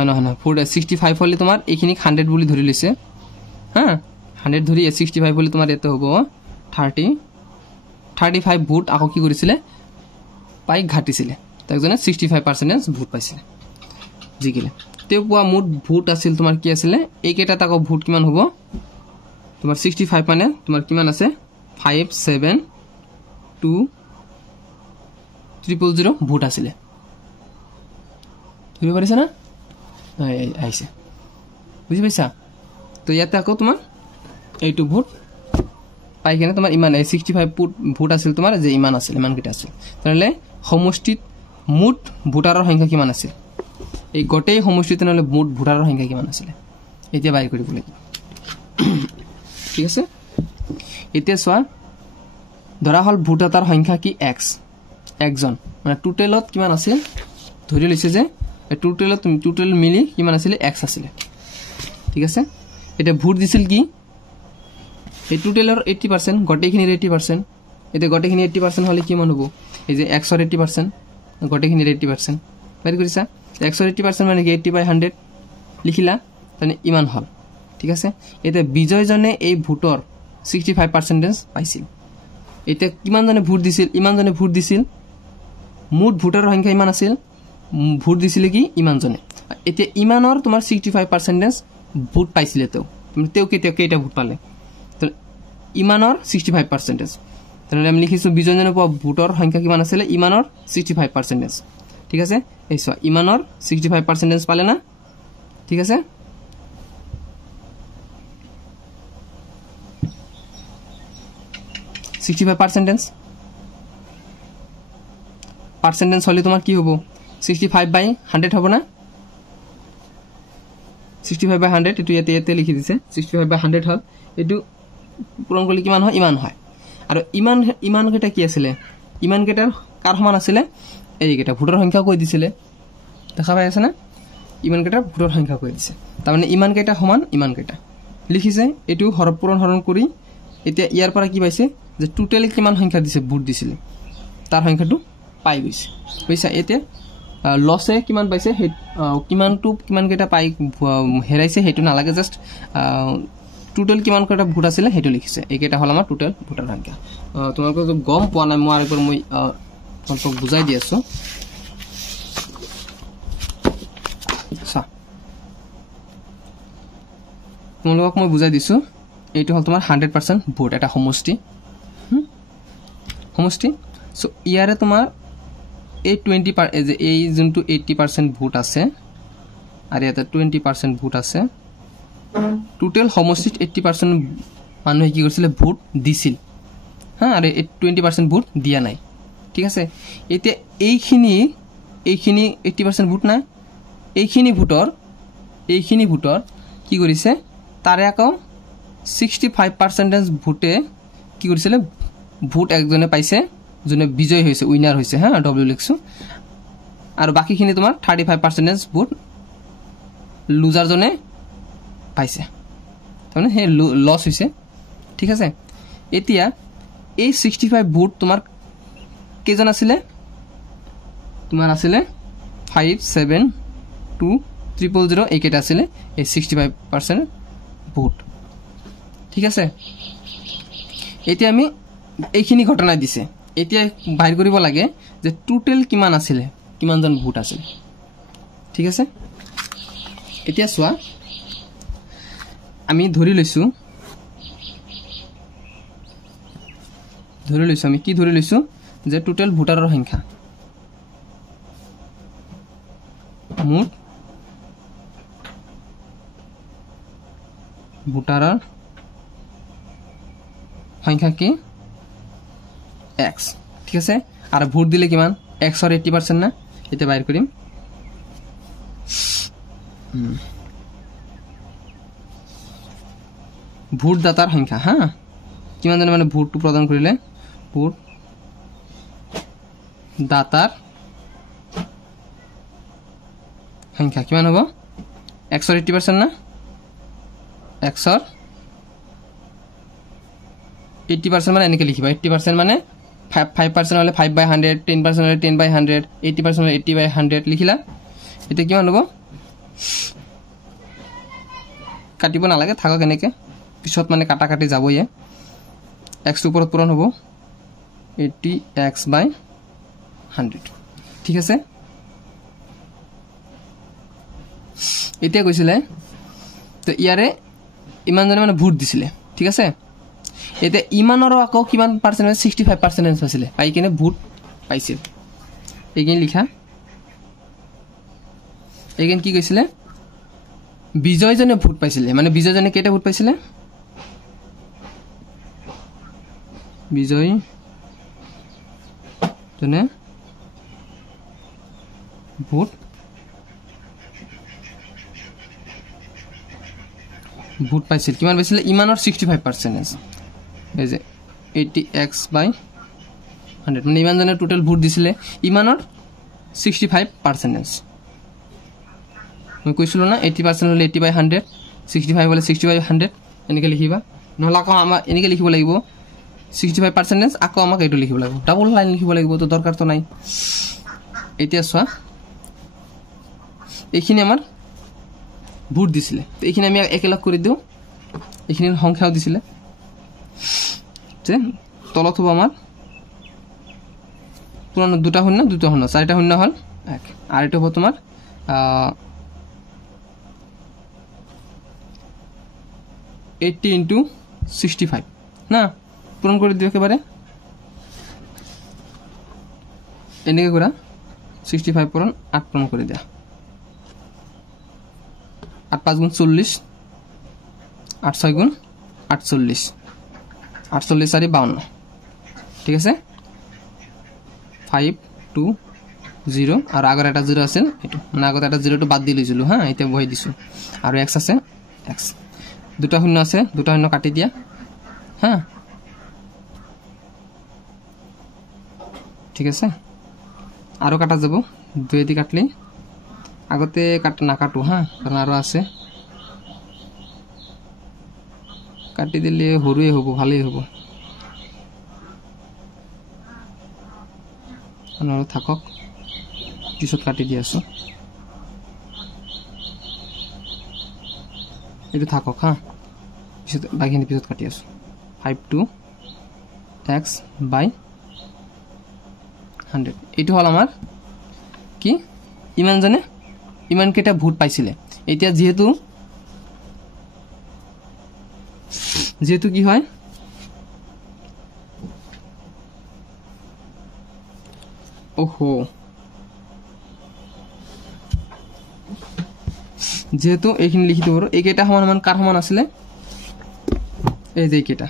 নহয় ভোট 65 হলে তোমাৰ এইখিনি 100 বুলি ধৰি লৈছে হা 100 ধৰি 65 হলে তোমাৰ এতে হ'ব 35 ভোট আকৌ কি কৰিছিলে পাই ঘাটিছিলে একজনে 65% ভোট পাইছিলে জিকিলে তেও পোৱা মুঠ ভোট আছিল তোমাৰ কি আছিল এইকেটা তাকো ভোট কিমান হ'ব তোমাৰ 65 মানে তোমাৰ কিমান আছে 572000 ভোট আছিল ধৰিব পাৰিছা না আইছে বুজি পাইছা তো ইয়াতে আকৌ তোমাৰ এইটো ভোট পাই কেনে তোমাৰ ইমান 65 ভোট আছিল তোমাৰ যে ইমান আছিল ইমান কিটা আছিল তাহলে সমষ্টিত মুঠ ভোটাৰৰ সংখ্যা কিমান আছিল এই গটেই সমষ্টিতে নলে মুঠ ভোটাৰৰ সংখ্যা কিমান আছিল এতিয়া বাই কৰিব লাগিব ঠিক আছে এতিয়া সোয়া ধৰা হল ভোটাৰৰ সংখ্যা কি x একজন মানে টোটালত কিমান আছিল ধৰি লৈছে যে টোটাল মিলি কিমান আছিল x আছিল ঠিক আছে এটা ভোট দিছিল কি এই টোটালৰ 80% গটেইখিনিৰ 80% এটা গটেইখিনি 80% হলে কিমান হ'ব এই যে x ৰ 80% গটেইখিনিৰ 80% বাই কৰিছা x ৰ 80% মানে কি 80/100 লিখিলা মানে ইমান হল ঠিক আছে এটা বিজয় জনে এই ভোটৰ 65% পাইছিল এটা কিমান জনে ভোট দিছিল ইমান জনে ভোট দিছিল মুঠ ভোটাৰৰ সংখ্যা ইমান আছিল ভোট দিছিল কি ইমান জনে এতিয়া ইমানৰ তোমাৰ 65% ভোট পাইছিল তেও কেইটা ভোট পালে তো ইমানৰ 65% তাহলে আমি লিখিছো বিজয় জনে পোৱা ভোটৰ সংখ্যা কিমান আছিল ইমানৰ 65% ঠিক আছে এই সো ইমানৰ 65% পালে না ঠিক আছে পার্সেন্টেজ হলে তোমার কি হবো 65/100 হবে না 65/100 এটু ইয়াতে লিখি দিছে 65/100 হল এটু পূরণ করলে কিমান হয় ইমান হয় আৰু ইমান কেইটা কি আছিলে ইমান কেইটাৰ কাৰ সমান আছিলে এই কেইটা ভোটৰ সংখ্যা কৈ দিছিলে দেখা পাই আছে না ইমান কেইটা ভোটৰ সংখ্যা কৈ দিছে তাৰ মানে ইমান কেইটা সমান ইমান কেইটা লিখিছে এটো হৰণ পূৰণ হৰণ কৰি এতিয়া ইয়াৰ পৰা কি পাইছে যে টোটালি কিমান সংখ্যা দিছে ভোট দিছিলে তাৰ সংখ্যাটো পাই গৈছে বুজিছা এতিয়া লসে কিমান পাইছে কিমান কেইটা পাই হেৰাইছে হেতু নালাগে জাস্ট টোটাল কিমান কেইটা ভোট আছিল হেতু লিখিছে এইকেইটা হল আমাৰ টোটাল ভোটাৰ সংখ্যা তোমালোকে যদি গম পোৱা নাই মই আরেকবার মই তোমালোকক বুজাই দি আছো তোমালোকক মই বুজাই দিছো এইটো হল তোমাৰ 100% ভোট এটা সমষ্টি সো ইয়াৰে তোমাৰ এই 20 এই যোনটো 80% ভোট আছে আৰু এটা 20% ভোট আছে টোটাল সমষ্টিত 80% মানুহে কি কৰিছিল ভোট দিছিল হ্যাঁ আৰু 20% ভোট দিয়া নাই ঠিক আছে এতিয়া এইখিনি 80% ভোট না এইখিনি ভোটৰ কি কৰিছে তাৰে আকৌ 65% ভোটে কি কৰিছিল ভোট একজনে পাইছে জনে বিজয় হৈছে উইনাৰ হৈছে হ্যাঁ ডব্লিউ লিখছো আৰু বাকিখিনি তোমাৰ 35% ভোট লুজাৰ জনে পাইছে মানে হে লস হৈছে ঠিক আছে এতিয়া এই 65 ভোট তোমাৰ কেজন আছিল তোমাৰ আছিল 572000 এইকেটা আছিল এই 65% ভোট ঠিক আছে এতিয়া আমি এইখিনি ঘটনা দিছে এতিয়া বাহিৰ কৰিব লাগে যে টোটাল কিমান আছিল কিমানজন ভোট আছিল ঠিক আছে এতিয়া সোৱা আমি ধৰি লৈছো আমি কি ধৰি লৈছো যে টোটাল ভোটাৰৰ সংখ্যা মুঠ ভোটাৰৰ সংখ্যা কি x ঠিক আছে আৰু ভোট দিলে কিমান x or 80% না এটা বাইৰ কৰিম ভোট দাতাৰ সংখ্যা হ্যাঁ কিমান জন মানে ভোটটো প্ৰদান কৰিলে ভোট দাতাৰ সংখ্যা কিমান হ'ব x or 80% না x or 80% মানে এনেকে লিখিবা 80% মানে 5% হলে 5/100 10% হলে 10/100 80% হলে 80/100 লিখিলা এটা কিমান হ'ব কাটিব নালাগে থাকক এনেকে পিছত মানে কাটা কাটি যাবই x ওপৰত পূৰণ হ'ব 80x/100 ঠিক আছে এতিয়া কৈছিলে তো ইয়াৰে ইমান জন মানে ভোট দিছিলে ঠিক আছে এতে ইমানৰ আকৌ কিমান পাৰ্সেন্ট 65% আছিল পাই কিনে ভোট পাইছিল এগেইন লিখা এগেইন কি কৈছিলে বিজয়জনে ভোট পাইছিলে মানে বিজয়জনে কেটা ভোট পাইছিলে বিজয় জনে ভোট পাইছিল কিমান পাইছিল ইমানৰ 65% এই যে 80x/100 মানে ইমান জনে টোটাল ভোট দিছিলে ইমানৰ 65% মই কৈছিলো না 80% হলে 80/100 65 হলে 60/100 এনেকে লিখিবা নহলা আকৌ আমাৰ এনেকে লিখিব লাগিব 65% আকৌ আমাক এইটো লিখিব লাগিব ডাবল লাইন লিখিব লাগিব তো দৰকাৰ তো নাই এতিয়া সোৱা এইখিনি আমাৰ ভোট দিছিলে তো এইখিনি আমি একেলগ কৰি দিও এইখিনি সংখ্যাও দিছিলে যে তলত হ'ব আমাৰ পুৰনো দুটা শূন্য চাৰিটা শূন্য হল এক আৰ এটা হ'ব তোমাৰ 80 into 65 না পূরণ করে দিও একেবারে এনেকে করা 65 পূরণ 8 পূরণ করে দেয়া 8 5 গুণ 40 8 6 গুণ 48 48 আর 52 ঠিক আছে 5 2 0 আর আগৰ এটা 0 আছিল এটো মানে আগত এটা 0 টো বাদ দি লৈছিলো হ্যাঁ এটা বহাই দিছো আৰু x আছে x দুটা শূন্য আছে দুটা শূন্য কাটি দিয়া হ্যাঁ ঠিক আছে আৰু কাটা যাব 2 দি কাটলি আগতে না কাটো হা কাৰণ আৰু আছে কাটি দিলে হৰুই হ'ব ভালেই হ'ব আৰু থাকক পিছত কাটি দি আছো এটো থাকক হা পিছত বাকিখিনি পিছত কাটি আছো 52x by 100 এটো হল আমাৰ কি ইমান জানে ইমান কেটা ভোট পাইছিলে এতিয়া যেহেতু কি হয় ওহো যেহেতু এইখিনি লিখি দিব এই কেটা সমান কার সমান আছিল এই যে কেটা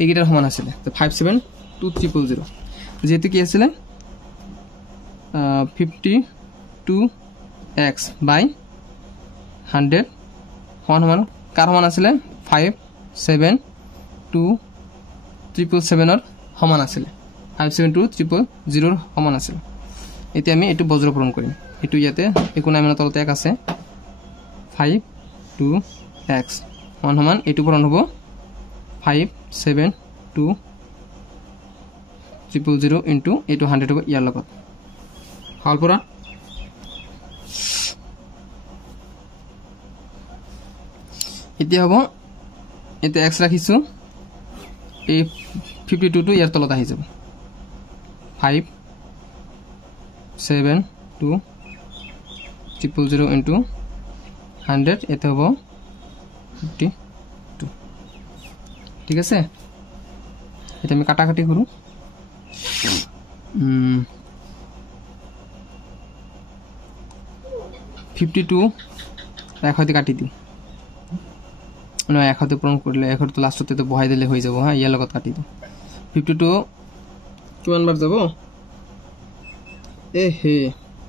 এই কেটার সমান আছিল তো 572000 যেহেতু কি আছিল 52x by 100 সমান কার সমান আছিল 572077 এর সমান আছিল 572000 এর সমান আছিল এতিয়া আমি এটো বজ্ৰ পূৰণ কৰিম এটো ইয়াতে একো নাই মানে তলতে এক আছে 52x সমান এটো পূৰণ হ'ব 572000 ইনটু এটো 100 হ'ব ইয়াৰ লগত হল পুৰা এতিয়া হ'ব এটা x ৰাখিছো এই 52 টো ইয়াৰ তলত আহি যাব 572000 ইনটু 100 এটা হ'ব 52 ঠিক আছে এটা আমি কাটাকাটি কৰো 52 এক হাতে কাটি দিও না এক হাতে পূরণ করলে এক হাতে লাস্টতে তো বহাই দিলে হয়ে যাব হ্যাঁ ইয়ার লগত কাটি দিও 52 কিমান বার যাব এ হে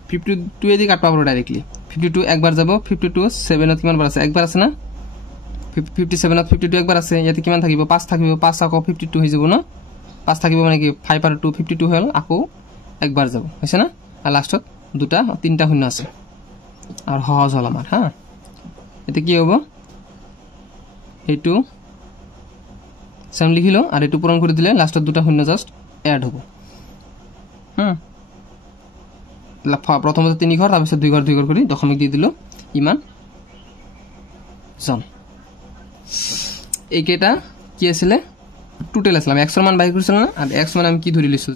52 এদি কাটবা পারো ডাইরেক্টলি 52 একবার যাব 52 7 কিমান বার আছে একবার আছে না 57 52 একবার আছে ইয়াতে কিমান থাকিব 5 থাকিব 5 আকো 52 হই যাব না 5 থাকিব মানে কি 5 আর 2 52 হল আকো একবার যাব হইছে না আর লাস্টত দুটা তিনটা শূন্য আছে আর সহজ হল আমার হ্যাঁ এতে কি হবে এটু সেম লিখিলো আর এটু পূরণ করে দিলে লাস্টত দুটা শূন্য জাস্ট এড হবে প্রথমত 3 ঘর তারপর 2 ঘর 2 ঘর করে দশমিক দিয়ে দিল ইমান জন এই কেটা কি আছিল টোটাল আসলাম x এর মান বাই করেছিল না আর x মান আমি কি ধরি লিখছো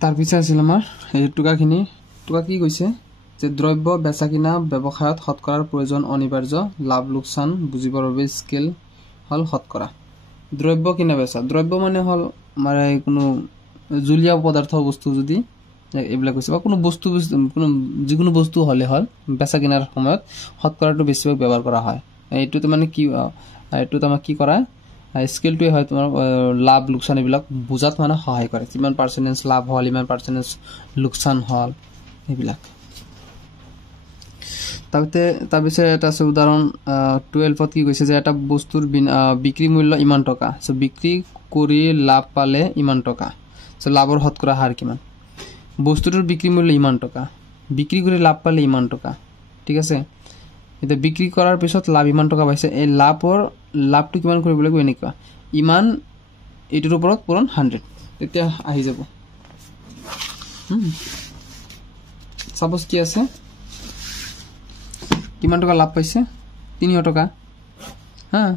তার পিছে আছিল আমার এই টুকাখিনি টুকা কি কইছে যে দ্রব্য বেচা কিনা ব্যবসায়ত শতকৰাৰ প্ৰয়োজন অনিবাৰ্য লাভ লোকসান বুজিবৰ বাবে স্কেল হল শতকৰা দ্রব্য কিনা বেচা দ্রব্য মানে হল মানে কোনো জুলিয়া পদার্থ বস্তু যদি এবিলা কইছে বা কোনো বস্তু কোনো যিকোনো বস্তু হলে হল বেচা কিনাৰ সময়ত শতকৰাটো বেছিভাগ ব্যৱহাৰ কৰা হয় এইটো মানে কি এইটো তোমাক কি কৰা স্কেলটোৱে হয় তোমাৰ লাভ লোকসান এবিলাক বুজাত মানে সহায় কৰে কিমান পার্সেন্টেজ লাভ হল ইমান পার্সেন্টেজ লোকসান হল এবিলাক তারপরে এটা আছে উদাহরণ 12 কি কইছে যে এটা বস্তুর বিক্রি মূল্য ইমান টাকা সো বিক্রি কৰি লাভ পালে ইমান টাকা সো লাভৰ শতকৰা হাৰ কিমান বস্তুটোৰ বিক্ৰি মূল্য ইমান টাকা বিক্ৰি কৰি লাভ পালে ইমান টাকা ঠিক আছে এটা বিক্ৰি কৰাৰ পিছত লাভ ইমান টাকা পাইছে এই লাভটো কিমান কৰিব লাগিব এনেকুৱা ইমান এটোৰ ওপৰত পূৰণ 100 এতিয়া আহি যাব সাপোজ কি আছে কিমান টাকা লাভ পাইছে 300 টাকা হ্যাঁ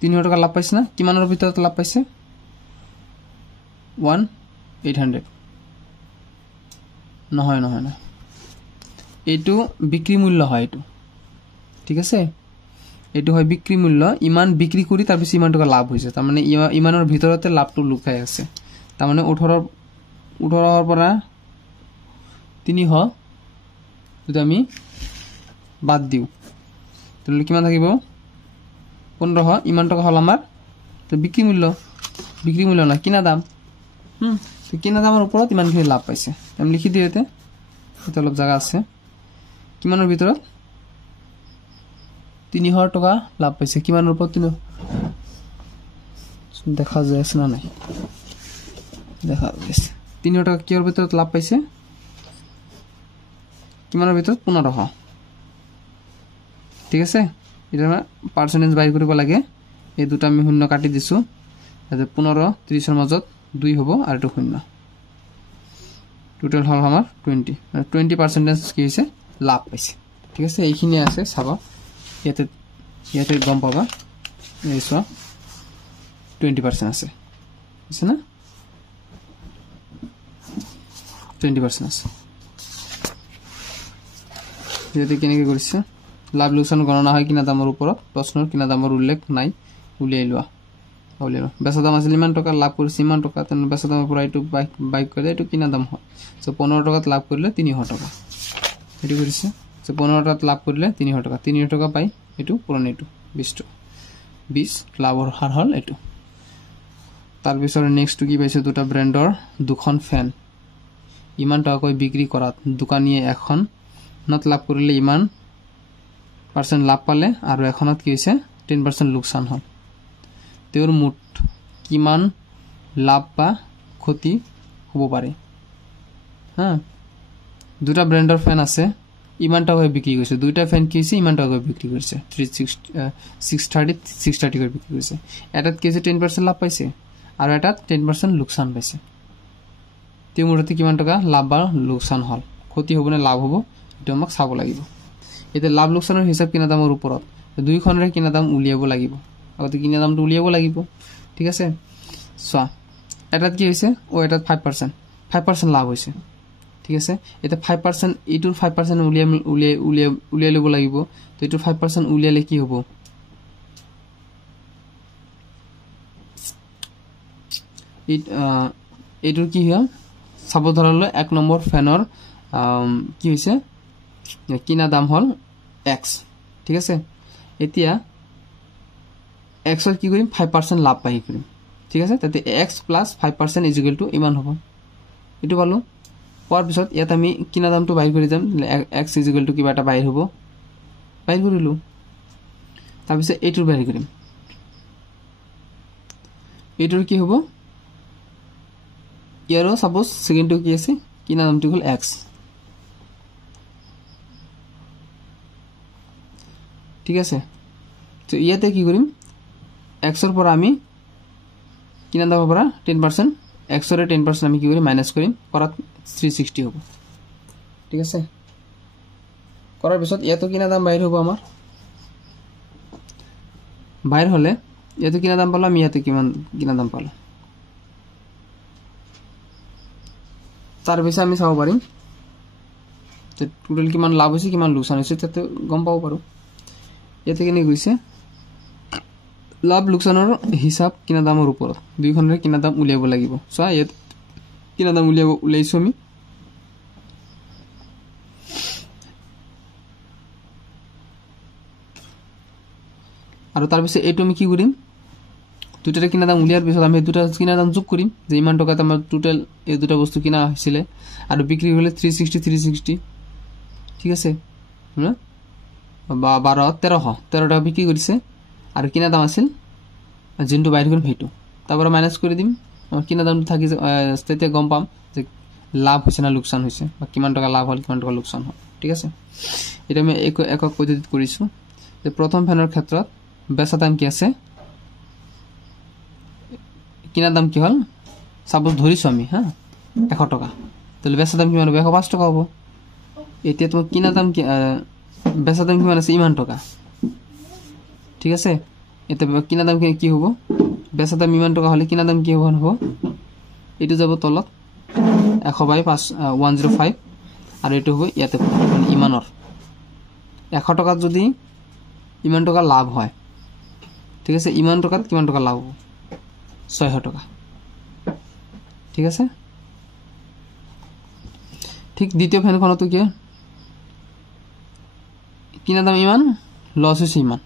300 টাকা লাভ পাইছে না কিমানৰ ভিতৰত লাভ পাইছে 1800 নহয় নহয় না এটো বিক্রি মূল্য হয় এটো ঠিক আছে এটো হয় বিক্রি মূল্য ইমান বিক্রি কৰি তাৰ পিছত ইমান টাকা লাভ হৈছে তাৰ মানে ইমানৰ ভিতৰতে লাভটো লুকাই আছে তাৰ মানে 18 ৰ পৰা 300 যদি আমি বাদ দিও তাহলে কিমান থাকিব 1500 ইমান টাকা হল আমার তো বিক্রি মূল্য না কিনা দাম তো কিনা দামৰ ওপৰত ইমানখিনি লাভ পাইছে আমি লিখি দিও এতে এটা অলপ জায়গা আছে কিমানৰ ভিতৰত 300 টাকা লাভ পাইছে কিমানৰ ওপৰত দেখা যায় আছে না নাই দেখা গৈছে 300 টাকা কিহৰ ভিতৰত লাভ পাইছে কিমানৰ ভিতৰত 1500 ঠিক আছে এটা পাৰ্সেন্টেজ বাই কৰিব লাগে এই দুটা আমি শূন্য কাটি দিছো তাতে 15 30 ৰ মাজত 2 হ'ব আৰু এটা শূন্য টোটাল হল আমাৰ 20% কি হৈছে লাভ পাইছে ঠিক আছে এইখিনি আছে চাবা ইয়াতে গম পাবা এইছো 20% আছে আছে না 20% আছে যদি কেনেকৈ কৰিছে লাভ লোকসান গণনা হয় কিনা দামৰ ওপৰত প্ৰশ্নৰ কিনা দামৰ উল্লেখ নাই উলিয়াই লোৱা বেচা দাম আছিল ইমান টকা লাভ কৰিছে ইমান টকা তেন বেচা দামৰ পৰা এইটো বাইক কৰিলে এইটো কিনা দাম হয় সো 15 টকাত লাভ কৰিলে 300 টকা এটো কৰিছে সো 15 টকাত লাভ কৰিলে 300 টকা পাই এটো পুৰণ এটো 20 লাভৰ হাৰ হল এটো তাৰ পিছৰ নেক্সট কি পাইছে দুটা ব্ৰ্যান্ডৰ দুখন ফ্যান ইমান টকাকৈ বিক্ৰী কৰাত দোকানীয়ে এখন নত লাভ কৰিলে ইমান পাৰ্সেন্ট লাভ পালে আৰু এখনত কি হৈছে 10% লোকসান হল তেওঁৰ মুঠ কিমান লাভ বা ক্ষতি হ'ব পাৰে হ্যাঁ দুটা ব্ৰ্যান্ডৰ ফ্যান আছে ইমান টাকাকৈ বিক্ৰী কৰিছে দুইটা ফ্যান কি হৈছে ইমান টাকাকৈ বিক্ৰী কৰিছে 630 কৰি বিক্ৰী কৰিছে এটাত কি হৈছে 10% লাভ পাইছে আৰু এটাত 10% লোকসান পাইছে তেওঁ মুঠতে কিমান টকা লাভ বা লোকসান হল ক্ষতি হ'ব নে লাভ হ'ব এটা আমাক চাব লাগিব এতে লাভ লোকসানৰ হিসাব কিনা দামৰ ওপৰত দুইখনৰে কিনা দাম উলিয়াব লাগিব আগতে কিনা দামটো উলিয়াব লাগিব ঠিক আছে সো এটাত কি হৈছে ও এটাত 5% লাভ হৈছে ঠিক আছে এটা 5% ইটোৰ 5% উলিয়াই লব লাগিব তো ইটোৰ 5% উলিয়ালে কি হ'ব ইটোৰ কি হয় সাব ধৰালৈ 1 নম্বৰ ফ্যানৰ কি হৈছে কিনা দাম হল x ঠিক আছে এতিয়া x ৰ কি কৰিম 5% লাভ পাই কৰিম ঠিক আছে তাতে x + 5% ইমান হ'ব এটো পালো পৰ পিছত ইয়াত আমি কিনা দামটো বাহিৰ কৰি যাম x কিবা এটা বাহিৰ হ'ব বাহিৰ কৰিলো তাৰ পিছত এটোৰ বাহিৰ কৰিম এটোৰ কি হ'ব ইয়াৰো সাপোজ সেকেন্ডটো কি আছে কিনা দামটো হল x ঠিক আছে তো ইয়াতে কি কৰিম x ৰ পৰা আমি কিনা দামৰ পৰা 10% x ৰ 10% আমি কি কৰিম মাইনাস কৰিম কৰাত 360 হ'ব ঠিক আছে কৰাৰ পিছত ইয়াতো কিনা দাম বাহিৰ হ'ব আমাৰ বাহিৰ হলে ইয়াতো কিনা দাম পালো আমি ইয়াতে কিমান কিনা দাম পালো তাৰ পিছত আমি চাব পাৰিম যে টোটাল কিমান লাভ হৈছে কিমান লোকসান হৈছে তাতে গম পাব পাৰো ইয়াতে কেনে গৈছে লাভ লোকসানৰ হিসাব কিনা দামৰ ওপৰত দুইখনৰে কিনা দাম উলিয়াব লাগিব সো ইয়াত কিনা দাম উলিয়াইছো আমি আৰু তাৰ পিছত এটো আমি কি কৰিম দুটাৰে কিনা দাম উলিয়াৰ পিছত আমি দুটা কিনা দাম যোগ কৰিম যে ইমান টকাত আমাৰ টোটাল এই দুটা বস্তু কিনা হৈছিল আৰু বিক্ৰী হলে 360 ঠিক আছে না বা 1300 টাকা বিক্ৰী কৰিছে আৰু কিনা দাম আছিল জিনটো বাইৰ কৰিম হেতু তাৰপৰা মাইনাস কৰি দিম আমাৰ কিনা দামটো থাকি তেতিয়া গম পাম যে লাভ হৈছে না লোকসান হৈছে বা কিমান টকা লাভ হল কিমান টকা লোকসান হল ঠিক আছে এটা আমি একক পদ্ধতিত কৰিছো যে প্ৰথম ফ্যানৰ ক্ষেত্ৰত বেচা দাম কি আছে কিনা দাম কি হল সাপোজ ধৰিছো আমি হ্যাঁ 100 টকা তাহলে বেচা দাম কিমান হবে 105 টকা হ'ব এতিয়া তোমার কিনা দাম কি বেচা দাম কিমান আছে ইমান টকা ঠিক আছে এতে কিনা দাম কি হ'ব বেচা দাম ইমান টকা হলে কিনা দাম কি হ'ব এটো যাব তলত 100/105 আৰু এটো হ'ব ইয়াতে মানে ইমানৰ 100 টকাত যদি ইমান টকা লাভ হয় ঠিক আছে ইমান টকাত কিমান টকা লাভ হ'ব 600 টকা ঠিক আছে ঠিক দ্বিতীয় ফ্যানখনতো কি কিনা দাম ইমান লস হৈছে ইমান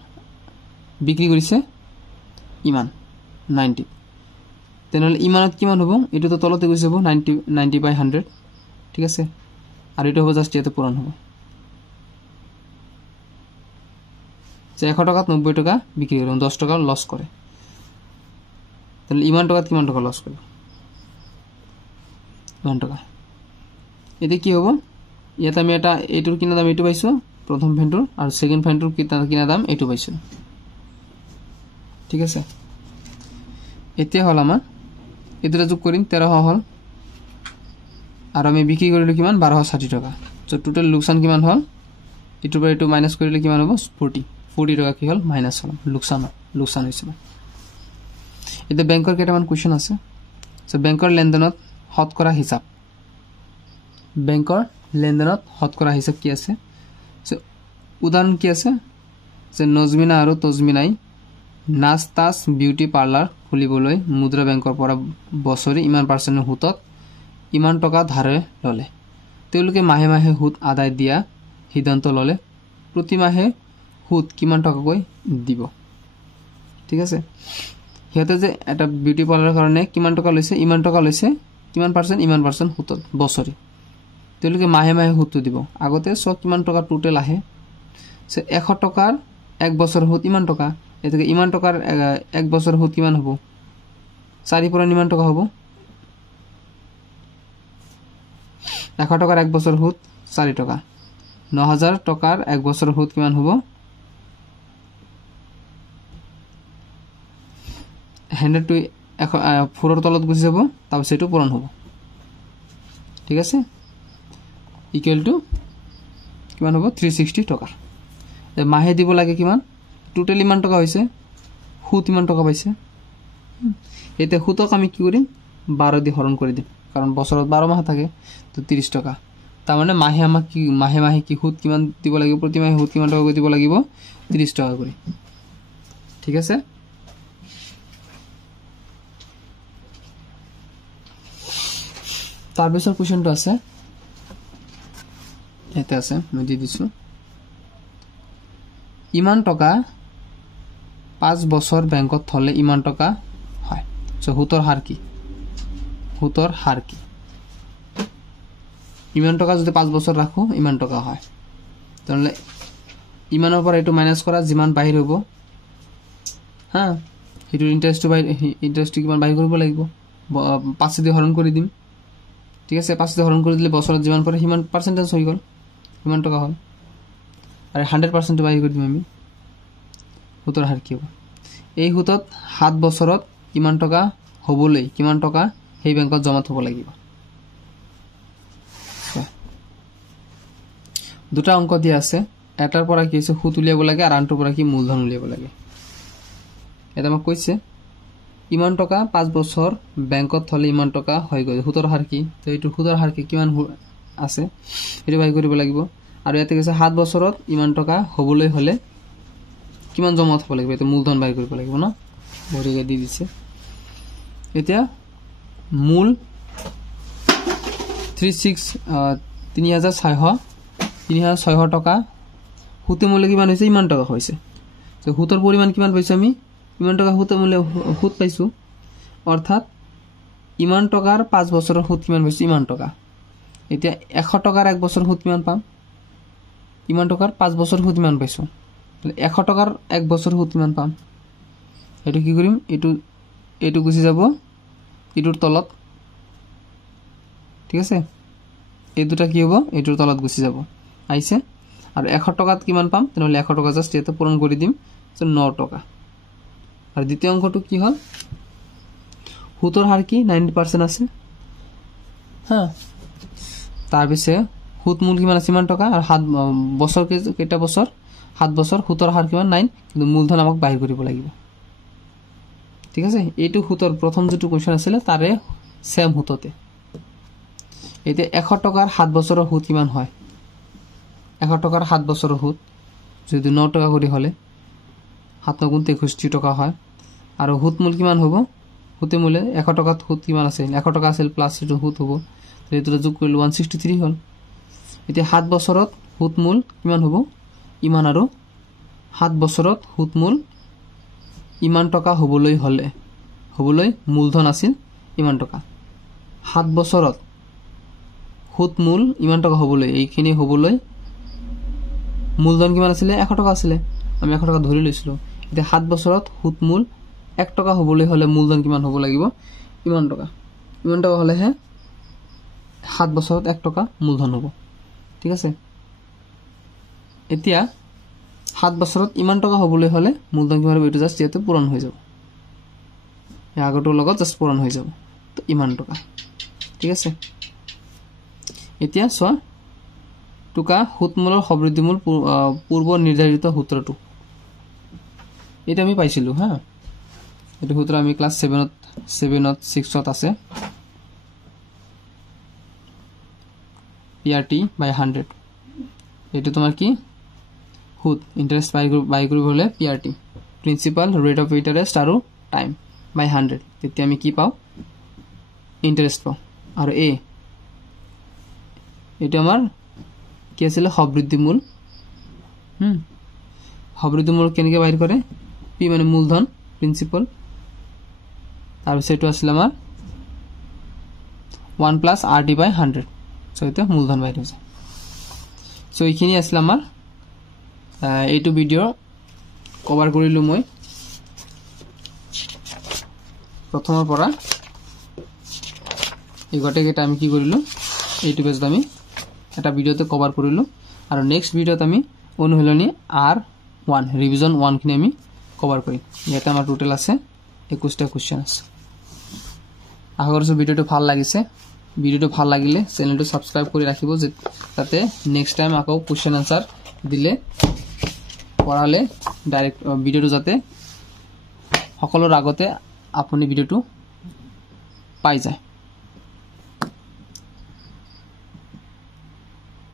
বিক্ৰী কৰিছে ইমান 90 তেনহলে ইমানত কিমান হ'ব এটো তো তলতে গৈছে হ'ব 90/100 ঠিক আছে আৰু এটো হ'ব জাস্ট ইয়াতে পূৰণ হ'ব যে 100 টাকাত 90 টাকা বিক্ৰী কৰিম 10 টাকা লস কৰে তাহলে ইমান টাকাত কিমান টাকা লছ কৰিব ইমান টাকা এতিয়া কি হ'ব ইয়াত আমি এটা এইটোৰ কিনা দাম এইটো পাইছো প্ৰথম ফেনটোৰ আৰু সেকেন্ড ফেনটোৰ কিনা দাম এইটো পাইছো ঠিক আছে এতিয়া হল আমাৰ এটোটা যোগ কৰিম 1300 হল আৰু আমি বিক্ৰী কৰিলো কিমান 1260 টাকা সো টোটাল লোকসান কিমান হল ইটোৰ পৰা ইটো মাইনাস কৰিলে কিমান হ'ব 40 টাকা কি হল মাইনাস হল লোকসান হৈছে এটা ব্যাংকৰ কেইটামান কোৱেশ্চন আছে সো ব্যাংকৰ লেনদেনত শতকৰা হিচাপ ব্যাংকৰ লেনদেনত শতকৰা হিচাপ কি আছে সো উদাহৰণ কি আছে যে নজমিনা আৰু তজমিনাই নাস্তাস বিউটি পাৰ্লাৰ খুলিবলৈ মুদ্ৰা ব্যাংকৰ পৰা বছৰি ইমান % হুতত ইমান টকা ধাৰে ললে তেওঁলোকে মাহে মাহে হুত আদায় দিয়া সিদ্ধান্ত ললে প্ৰতি মাহে হুত কিমান টকা কৈ দিব ঠিক আছে হিয়তে যে এটা বিউটি পাৰ্লাৰৰ কাৰণে কিমান টকা লৈছে ইমান টকা লৈছে কিমান % ইমান % হুতত বছৰি তেওঁলোকে মাহে মাহে হুত দিব আগতে সব কিমান টকা টোটাল আহে সে 100 টকাৰ এক বছৰ হুত ইমান টকা এতকে ইমান টকাৰ এক বছৰ হুত কিমান হ'ব 4 পৰা ইমান টকা হ'ব 100 টকাৰ এক বছৰ হুত 4 টকা 9000 টকাৰ এক বছৰ হুত কিমান হ'ব 100 টু 4 ৰ তলত গুছি যাব তাৰ সেটো পূৰণ হ'ব ঠিক আছে ইকুৱেল টু কিমান হ'ব 360 টকা মাহে দিব লাগে কিমান টোটাল ইমান টকা হৈছে হুত ইমান টকা পাইছে এতে হুতক আমি কি কৰিম 12 দি হৰণ কৰি দিম কাৰণ বছৰত 12 মাহ থাকে তো 30 টকা তাৰ মানে মাহে আমাক কি মাহে কি হুত কিমান দিব লাগিব প্ৰতি মাহে হুত কিমান টকা দিব লাগিব 30 টকা কৰি ঠিক আছে তাৰ পিছৰ কোৱেশ্চনটো আছে এটা আছে মই দি দিছো ইমান টকা 5 বছৰ ব্যাংকত থলে ইমান টকা হয় সো হুতৰ হাৰ কি ইমান টকা যদি 5 বছৰ ৰাখো ইমান টকা হয় তাহলে ইমানৰ পৰা এটো মাইনাস কৰা যিমান বাহিৰ হ'ব হা এটো ইন্টাৰেস্ট কিমান বাহিৰ কৰিব লাগিব 5 দি হৰণ কৰি দিম ঠিক আছে 5 দি হৰণ কৰি দিলে বছৰত যিমান পৰে হিমান পাৰ্সেন্টেজ হৈ গল কিমান টকা হল আৰু 100% বাহিৰ কৰি দিম আমি হুতৰ হাৰ কি হ'ব এই হুতত 7 বছৰত কিমান টকা হবলৈ কিমান টকা সেই বেংকত জমা থব লাগিব দুটা অংক দিয়া আছে এটাৰ পৰা কি আছে হুত উলিয়াব লাগে আৰু আনটোৰ পৰা কি মূলধন উলিয়াব লাগে এটা মোক কৈছে ইমান টকা 5 বছৰ বেংকত থলে ইমান টকা হৈ গৈ হুতৰ হাৰ কি তো এইটো হুতৰ হাৰ কি কিমান আছে এটো বাই কৰিব লাগিব আৰু ইয়াতে কৈছে 7 বছৰত ইমান টকা হবলৈ হলে কিমান জমা থব লাগিব এটো মূলধন বাই কৰিব লাগিব না ভৰিগে দি দিছে এতিয়া মূল 3600 টকা হুতে মূল্য কিমান হৈছে ইমান টকা হৈছে তো হুতৰ পৰিমাণ কিমান পাইছো আমি ইমান টকা হুতে মূল্য হুত পাইছো অৰ্থাৎ ইমান টকাৰ 5 বছৰৰ হুত কিমান পাইছো ইমান টকা এতিয়া 100 টকাৰ এক বছৰ হুত কিমান পাম ইমান টকাৰ 5 বছৰ হুত কিমান পাইছো 100 টকাৰ এক বছৰ হুত কিমান পাম এটো কি কৰিম এটো গুছি যাব এটোৰ তলত ঠিক আছে এই দুটা কি হ'ব এটোৰ তলত গুছি যাব আইছে আৰু 100 টকাত কিমান পাম তেনহলে 100 টকা জাস্ট এতে পূৰণ কৰি দিম সো 9 টকা আৰু দ্বিতীয় অংকটো কি হল হুতৰ হাৰ কি 90% আছে হ্যাঁ তাৰ পিছে হুত মূল কিমান আছে ইমান টকা আৰু 7 বছৰ কেটা বছৰ 7 বছৰ হুতৰ হাৰ কিমান 9 কিন্তু মূলধন আমাক বাহিৰ কৰিব লাগিব ঠিক আছে এইটো হুতৰ প্ৰথম যেটো কোৱেশ্চন আছিল তাৰে সেম হুততে এতে 100 টকাৰ 7 বছৰৰ হুত কিমান হয় 100 টকাৰ 7 বছৰৰ হুত যদি 9 টকা কৰি হলে 7 গুণ 63 টকা হয় আৰু হুত মূল কিমান হ'ব হুতে মূলে 100 টকাত হুত কিমান আছে 100 টকা আছিল প্লাস এটো হুত হ'ব এটো যোগ কৰিলে 163 হল এতিয়া 7 বছৰত হুত মূল কিমান হ'ব ইমান আৰু 7 বছৰত হুত মূল ইমান টকা হবলৈ মূলধন আছিল ইমান টকা 7 বছৰত হুত মূল ইমান টকা হবলৈ এইখিনি হবলৈ মূলধন কিমান আছিল 100 টকা আছিল আমি 100 টকা ধৰি লৈছিলো এতিয়া 7 বছৰত হুত মূল 1 টকা হ'বলৈ হলে মূলধন কিমান হ'ব লাগিব ইমান টকা হলেহে 7 বছৰত 1 টকা মূলধন হ'ব ঠিক আছে এতিয়া 7 বছৰত ইমান টকা হ'বলৈ হলে মূলধন কিমান হ'ব এটো জাস্ট ইয়াতে পূৰণ হৈ যাব এই আগৰটোৰ লগত জাস্ট পূৰণ হৈ যাব তো ইমান টকা ঠিক আছে এতিয়া সোৱা টকা সুতমূলৰ সবৃদ্ধিমূল পূৰ্ব নিৰ্ধাৰিত সূত্ৰটো এটা আমি পাইছিলো হা এটো সূত্ৰ আমি ক্লাস 7ত 6ত আছে PRT by 100 এটো তোমাৰ কি সুত ইন্টাৰেস্ট বাই কৰিব হলে PRT principal rate of interest আৰু টাইম by 100 তেতিয়া আমি কি পাও ইন্টাৰেস্ট পাও আৰু এটো আমাৰ কি আছিল সবৃদ্ধিমূল সবৃদ্ধিমূল কেনেকৈ বাইৰ কৰে P মানে মূলধন প্ৰিন্সিপাল আৰু সেটো আছিল আমাৰ 1 plus RD by 100 সো এটা মূলধন বাইৰ হৈছে সো এইখিনি আছিল আমাৰ এইটো ভিডিও কভাৰ কৰিলো মই প্ৰথমৰ পৰা এই গটেকেটা আমি কি কৰিলো এইটো পেজত আমি এটা ভিডিওতে কভাৰ কৰিলো আৰু নেক্সট ভিডিওত আমি অনুশীলনী R1 ৰিভিজন 1 খিনি আমি কভাৰ কৰিম ইয়াতে আমাৰ টোটাল আছে 21টা কোশ্চেন আছে আশা কৰিছো ভিডিওটো ভাল লাগিছে ভিডিওটো ভাল লাগিলে চেনেলটো সাবস্ক্ৰাইব কৰি ৰাখিব যাতে নেক্সট টাইম আকৌ কোশ্চেন আনসাৰ দিলে পঢ়ালে ডাইৰেক্ট ভিডিওটো যাতে সকলোৰ আগতে আপুনি ভিডিওটো পাই যায়